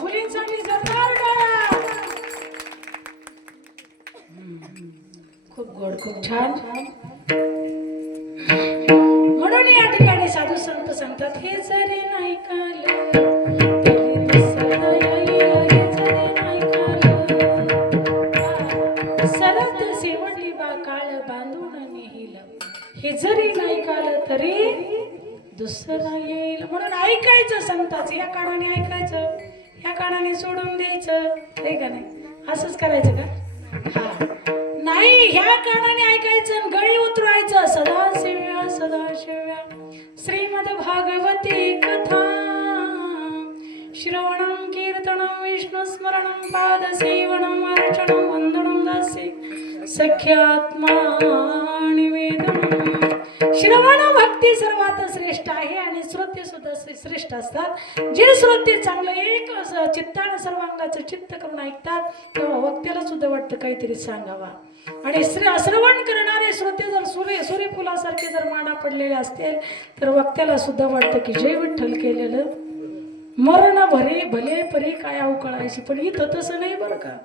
मुलींसाठी जोरदार टाळ्या. खूप गोड, खूप छान. म्हणून या ठिकाणी साधू संत सांगतात, हे जरी नाही काल तरी दुसरा येईल, हे जरी नाही काल सरत शेवटी बा काळ बांधून नेईल, हे जरी नाही काल तरी दुसरा येईल. म्हणून ऐकायचं संताचं, या कानाने ऐकायचं, या कानाने सोडून द्यायचं, हे का नाही? असंच करायचं का? हा नाही, ह्या कानाने ऐकायचं आणि गळी उतरवायचं. सदाशिव्या सदाशिव्या श्रीमद भागवती कथा श्रवणं कीर्तनं विष्णु स्मरणं पाद सेवनं अर्चनं वंदनं दासे सख्यात्मा निवेदनं श्रवण भक्ती सर्वात श्रेष्ठ आहे आणि श्रोते सुद्धा श्रेष्ठ असतात. जे श्रोते चांगलं एक चित्तानं सर्वांगाचं चित्त करून ऐकतात तेव्हा वक्त्याला सुद्धा वाटतं काहीतरी सांगावा. आणि श्रवण करणारे श्रोते जर सूर्यफुलासारखे जर माना पडलेले असतील तर वक्त्याला सुद्धा वाटतं की जय विठ्ठल केलेलं मरण भले परी काय अवकळायची. पण इथं तसं नाही बरं का.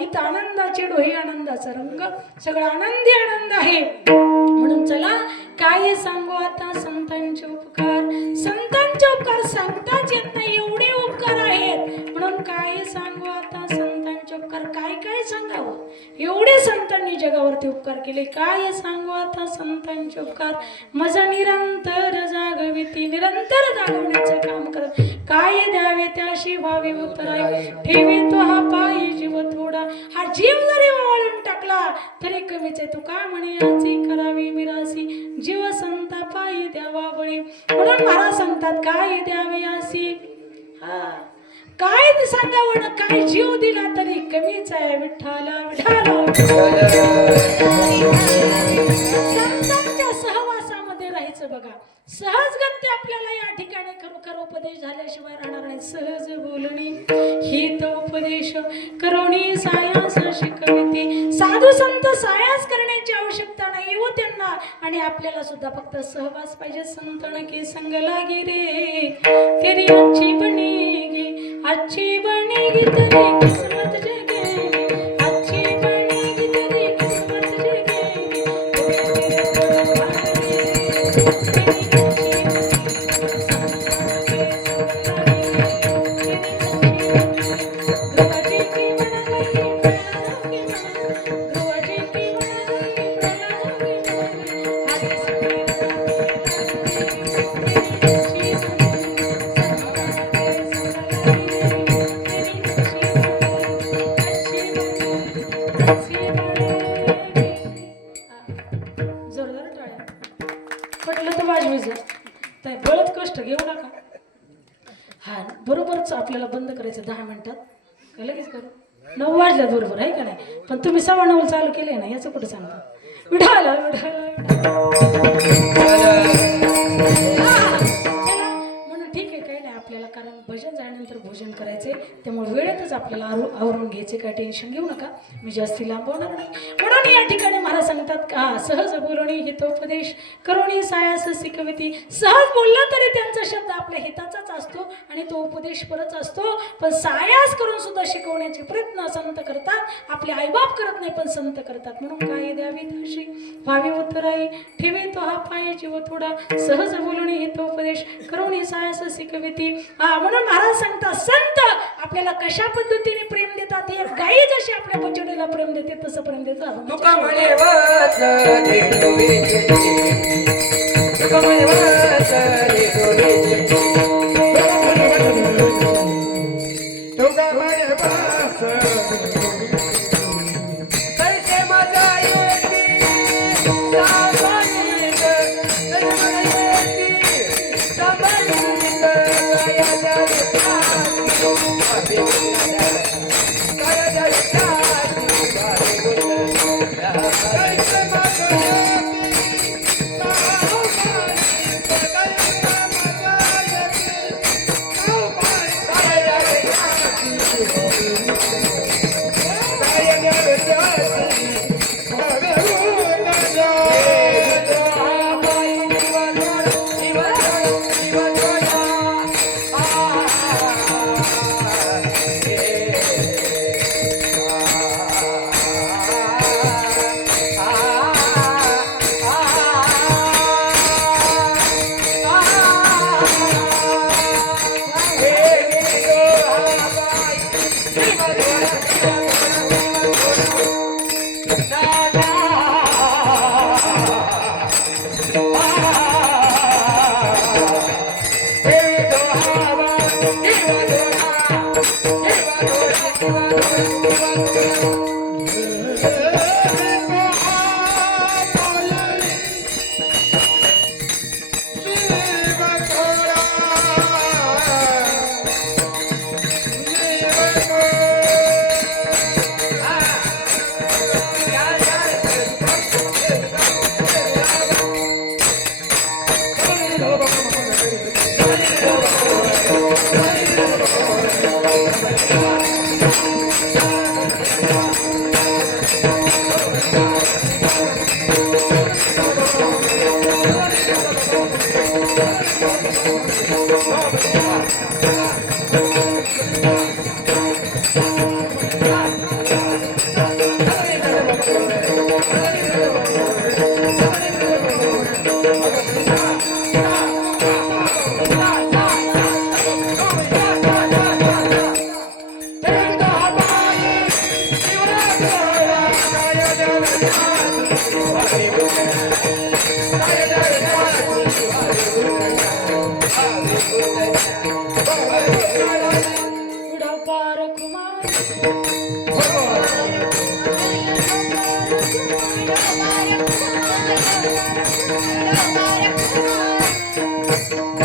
इथं आनंदाचे डोही आनंदाचा रंग सगळा आनंदी आनंद आहे. म्हणून चला काय सांगू आता संतांचे उपकार. संतांचे उपकार सांगताच येत नाही एवढे उपकार आहेत. म्हणून काय सांगू आता संतांचे उपकार. काय काय सांगावं एवढे संतांनी जगावरती उपकार केले. काय सांगू आता संतांचे उपकार. माझा निरंतर जागविती निरंतर जागवण्याचं काम करत काय द्यावे त्याशी व्हावी उतराय ठेवी तो हा पायी जीव थोडा. हा जीव जरी वाळून टाकला तरी कमीच आहे. तू का म्हणे याची करावी मिरासी जीव संता पायी द्यावा बळी. म्हणून महाराज सांगतात काय द्यावे असी. काय सांगावं ना काय जीव दिला तरी कमीच आहे. विठ्ठला विठ्ठला संतांच्या सहवासामध्ये राहायचं बघा. सहजगत्य आपल्याला या ठिकाणी खरोखर उपदेश झाल्याशिवाय राहणार नाही. सहज बोलणी हित उपदेश करोणी सायास शिकविते. साधू संत सायास करण्याची आवश्यकता नाही हो त्यांना. आणि आपल्याला सुद्धा फक्त सहवास पाहिजे. संतन के संग लागे रे तेरी अच्छी बनेगी अच्छी बनेगी तेरी किस्मत जगेगी अच्छी बनेगी तेरी किस्मत जगेगी. जोरदार टाळ्या. पटलं तर वाजवायचं. तर बळच कष्ट घेऊ नका. हा बरोबरच आपल्याला बंद करायचं 10 मिनिटात. का लगेच करू. 9 वाजल्यात बरोबर आहे का नाही. पण तुम्ही 9:15 चालू केले ना याचं कुठं सांगता. विढाला म्हणून ठीक आहे काही नाही आपल्याला. कारण भजन झाल्यानंतर भोजन करायचे त्यामुळे वेळेतच आपल्याला आवरून घ्यायचे. काय टेन्शन घेऊ नका. मी जास्ती लांबवणार नाही. म्हणून या ठिकाणी महाराज सांगतात का सहज बोलणी हितोपदेश करोणी सायास शिकविती. सहज बोललं तरी त्यांचा शब्द आपल्या हिताचाच असतो आणि तो उपदेश परच असतो. पण सायास करून सुद्धा शिकवण्याचे प्रयत्न संत करतात. आपले आईबाप करत नाही पण संत करतात. म्हणून काय द्यावी तशी व्हावी उत्तराई ठेवे तो हा पाय जीव थोडा. सहज बोलणी हितोपदेश करोणी सायास शिकविती. म्हणून महाराज सांगतात संत आपल्याला कशा पद्धतीने प्रेम देतात. एक गाई जशी आपल्या बछडीला प्रेम देते तसं प्रेम देतात. तुका म्हणे वाच देडोवीचे तुका म्हणे वाच देडोवीचे तुका म्हणे वाच तैसे मजा येती सांभाळीत तरी मला येती सांभाळीत काय जावे काय जावे उडापार कुमार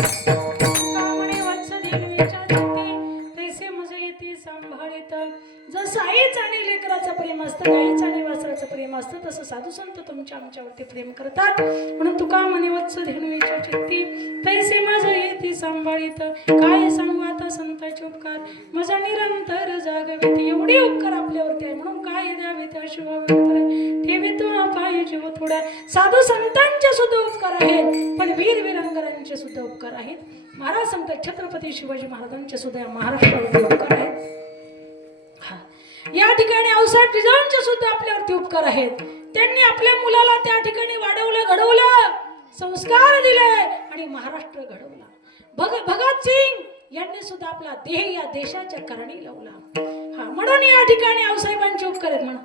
कामणे वत्स देवीच्या चित्ती तैसे मज येते सांभाळीत. जसं आईच आणि लेकराचं प्रेम असतं, गाईच आणि वासराचं प्रेम असतं, तसं साधू संत तुमच्या आमच्यावरती प्रेम करतात. म्हणून तुका म्हणे वत्स धेनुवीच्या चित्ती तैसे मज येते सांभाळीत. काय सांगू आता संतांचे उपकार माझा निरंतर जागवित. एवढे उपकार आपल्यावरती आहे म्हणून काय द्यावे त्या शिवावर ठेवी तो पाय जीव थोड्या. साधू संतांचे सुद्धा उपकार आहेत, पण वीर वीरांगनांचे सुद्धा उपकार आहेत. महाराज संत छत्रपती शिवाजी महाराजांचे सुद्धा या महाराष्ट्रावरती उपकार आहेत. हा, या ठिकाणी औसाहेब जिजाऊंचे सुद्धा आपल्यावरती उपकार आहेत. त्यांनी आपल्या मुलाला त्या ठिकाणी वाढवलं, घडवलं, संस्कार दिले आणि महाराष्ट्र घडवला. भगतसिंग यांनी सुद्धा आपला देह या देशाच्या करणी लावला. हा, म्हणून या ठिकाणी औसाहेबांचे उपकार आहेत. म्हणून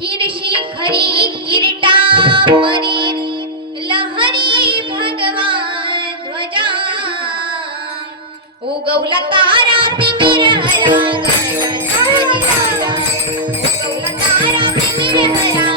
हिरशी खरी किरीटावरी लहरी भगवान ध्वजा उगवला तारा तिमिर हरा उगवला तारा तिमिर हरा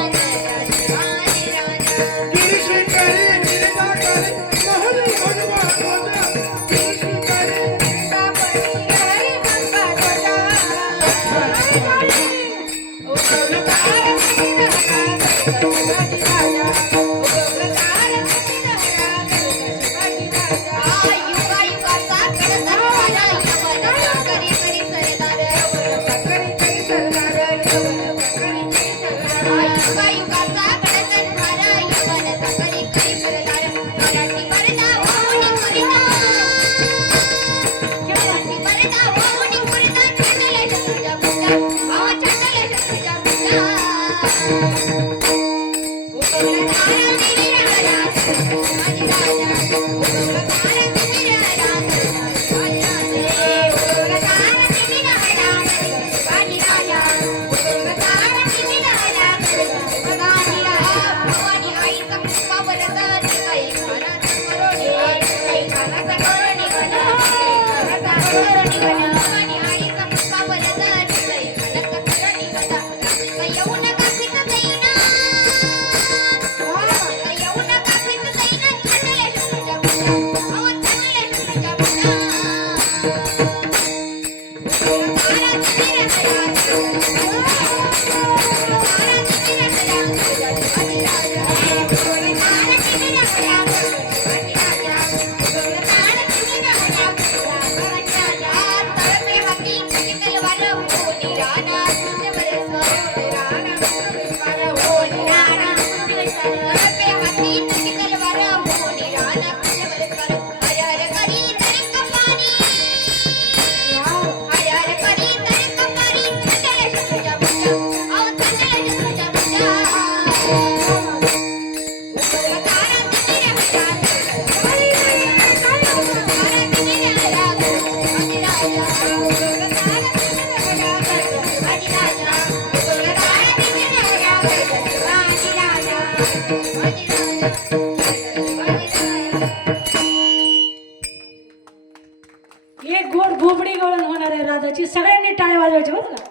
एक गोड भोपडी गवळण होणार आहे राजाची. सगळ्यांनी टाळ्या वाजवायची बरं का.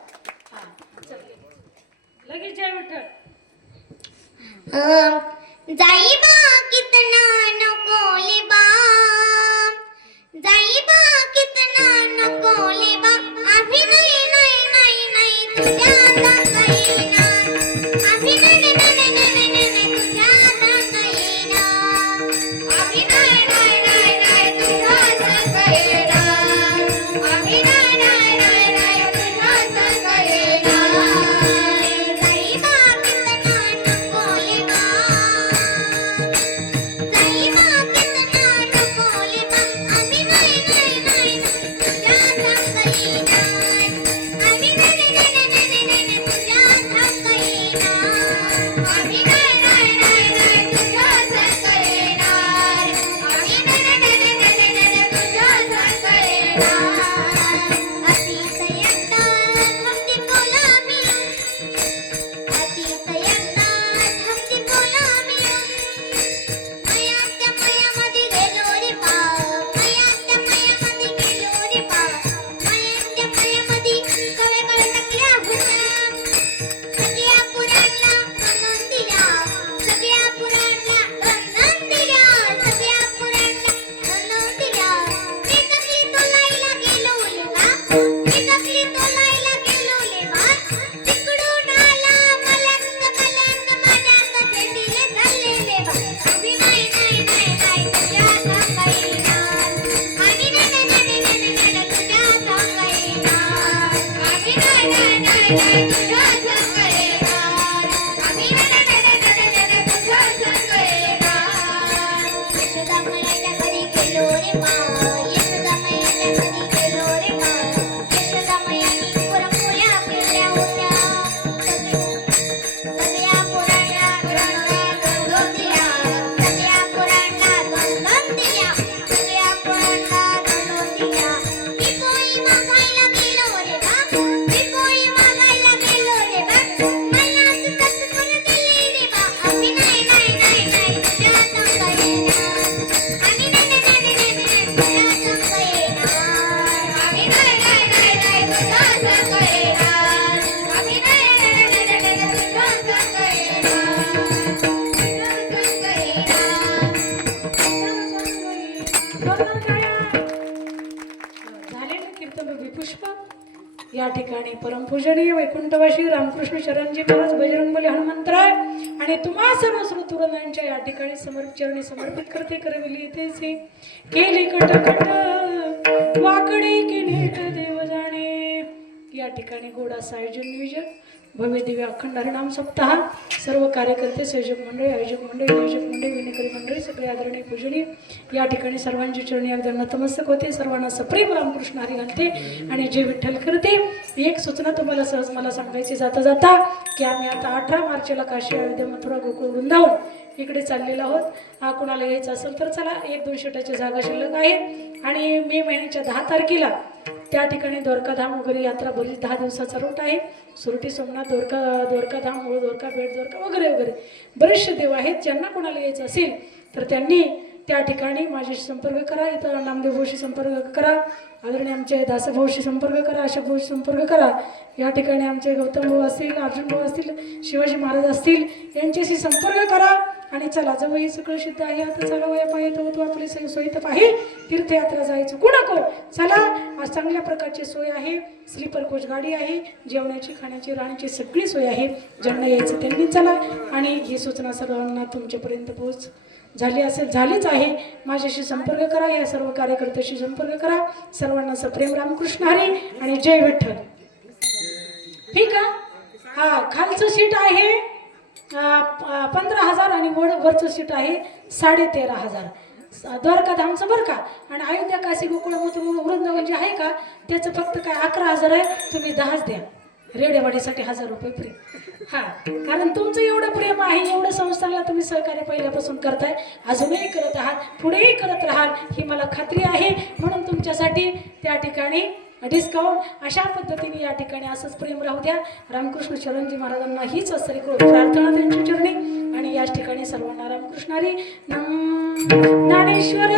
हा, चल. लगेच जय विठ्ठल. जाईबा कितना नकोले बा जाईबा कितना नकोले बा अभी नाही नाही नाही नाही तुझ्या आता कळेना अभी नाही नाही नाही नाही तुझ्या आता कळेना अभी नाही नाही नाही नाही तुझ्या आता कळेना अभी नाही नाही नाही नाही तुझ्या आता कळेना जाईबा कितना आम्ही नाही नाही नाही नाही तुझ्या संग येणार आम्ही नाही नाही नाही नाही तुझ्या संग येणार अतीत एकदा थांबती बोला मी अतीत एकदा थांबती बोला मी मयाच्या मयामध्ये गेलो रे पा मयाच्या मयामध्ये गेलो रे पा मयाच्या मयामध्ये कवे कवे टाकल्या होत्या सगळ्या पुराणला बनवून दिल्या सगळ्या पुराणला बनवून दिल्या सगळ्या पुराणला बनवून दिल्या मी कसली तोलायला गेलो लेवा मी कसली तोलायला गेलो लेवा तिकडून आला मलंग मलंग माझ्या कथेतील धरलेले बा आम्ही नाही नाही नाही नाही तुझ्या संग येणार आम्ही नाही नाही नाही नाही नाही तुझ्या संग येणार आम्ही नाही नाही नाही नाही तुझ्या संग येणार आम्ही नाही नाही नाही नाही तुझ्या संग येणार यशोदा मैयाच्या घरी गेलो रे बा यशोदा मैयाच्या घरी गेलो रे बा यशोदा मैयानी पुरपुऱ्या केल्या होत्या सगळ्या पुराणला गणगण दिल्या सगळ्या पुराणला गणगण दिल्या सगळ्या पुराणला गणगण दिल्या मी पोळी मागायला गेलो रे बा मी पोळी मागायला गेलो रे बा मला तुझं करून दिली रे बा आम्ही नाही नाही नाही नाही तुझ्या संग येणार आम्ही नाही नाही नाही नाही तुझ्या संग येणार आम्ही नाही नाही नाही नाही तुझ्या संग येणार आम्ही नाही नाही नाही नाही तुझ्या संग झाले ना कीर्तन विपुष्प या ठिकाणी परमपूजनीय वैकुंठवासी रामकृष्ण चरणजी महाराज बजरंगबली हनुमंतराय आणि तुम्हा सर्व श्रोतृवृंदांच्या या ठिकाणी चरणी समर्पित करते करविली येतेचे केली कटकट वाकडे की नीट देव जाणे या ठिकाणी गोडा आयोजन नियोजन भव्य दिव्य अखंड हरिनाम सप्ताह सर्व कार्यकर्ते संयोजक मंडळी आयोजक मंडळी नियोजक मंडळी विनेकरी मंडळी सगळे आदरणीय पूजनीय या ठिकाणी सर्वांची चरणी अगदी नतमस्तक होते सर्वांना सप्रेम रामकृष्ण हरी घालते आणि जे विठ्ठल करते एक सूचना तुम्हाला सहज मला सांगायची जाता जाता की आम्ही आता 18 मार्चला काशी अयोध्या मथुरा गोकुळ वृंदावन इकडे चाललेलो आहोत हा कोणाला यायचं असेल तर चला 1-2 शीटाची जागा शिल्लक आहे आणि मे महिन्याच्या 10 तारखेला त्या ठिकाणी द्वारकाधाम वगैरे यात्रा बरीच 10 दिवसाचा रूट आहे सुरटी सोमनाथ द्वारकाधाम मूळ द्वारका बेट द्वारका वगैरे वगैरे बरेचसे देव आहेत ज्यांना कोणाला यायचं असेल तर त्यांनी त्या ठिकाणी माझ्याशी संपर्क करा इथं नामदेव भाऊशी संपर्क करा आदरणीय आमचे दासभाऊशी संपर्क करा अशोक भाऊशी संपर्क करा या ठिकाणी आमचे गौतम भाऊ असतील अर्जुन भाऊ असतील शिवाजी महाराज असतील यांच्याशी संपर्क करा आणि चला जवळ हे सगळं सिद्ध आहे आता चला वया पाहिजे तो आपली सोयीत पाहिजे तीर्थयात्रा जायचं को नको चला आज चांगल्या प्रकारची सोय आहे स्लीपर कोच गाडी आहे जेवणाची खाण्याची राहण्याची सगळी सोय आहे ज्यांना यायचं त्यांनी चला आणि ही सूचना सर्वांना तुमच्यापर्यंत पोहोच झाली असेल झालीच आहे माझ्याशी संपर्क करा या सर्व कार्यकर्त्याशी संपर्क करा सर्वांना सप्रेम रामकृष्ण हरी आणि जय विठ्ठल ठीक आहे हा खालचं सीट आहे 15,000 आणि वरचं सीट आहे 13,500 द्वारकाधामचं बरं का आणि अयोध्या काशी गोकुळ वृंदावन जे आहे का त्याचं फक्त काय 11,000 आहे तुम्ही 10च द्या रेडेवाडीसाठी 1,000 रुपये फ्री हा कारण तुमचं एवढं प्रेम आहे एवढं संस्थानला तुम्ही सहकार्य पहिल्यापासून करताय अजूनही करत आहात पुढेही करत राहाल ही मला खात्री आहे म्हणून तुमच्यासाठी त्या ठिकाणी डिस्काउंट अशा पद्धतीने या ठिकाणी असंच प्रेम राहू द्या रामकृष्ण चरणजी महाराजांना हीच असरी प्रार्थना त्यांच्या चरणी आणि याच ठिकाणी सर्वांना रामकृष्ण हरी ज्ञानेश्वर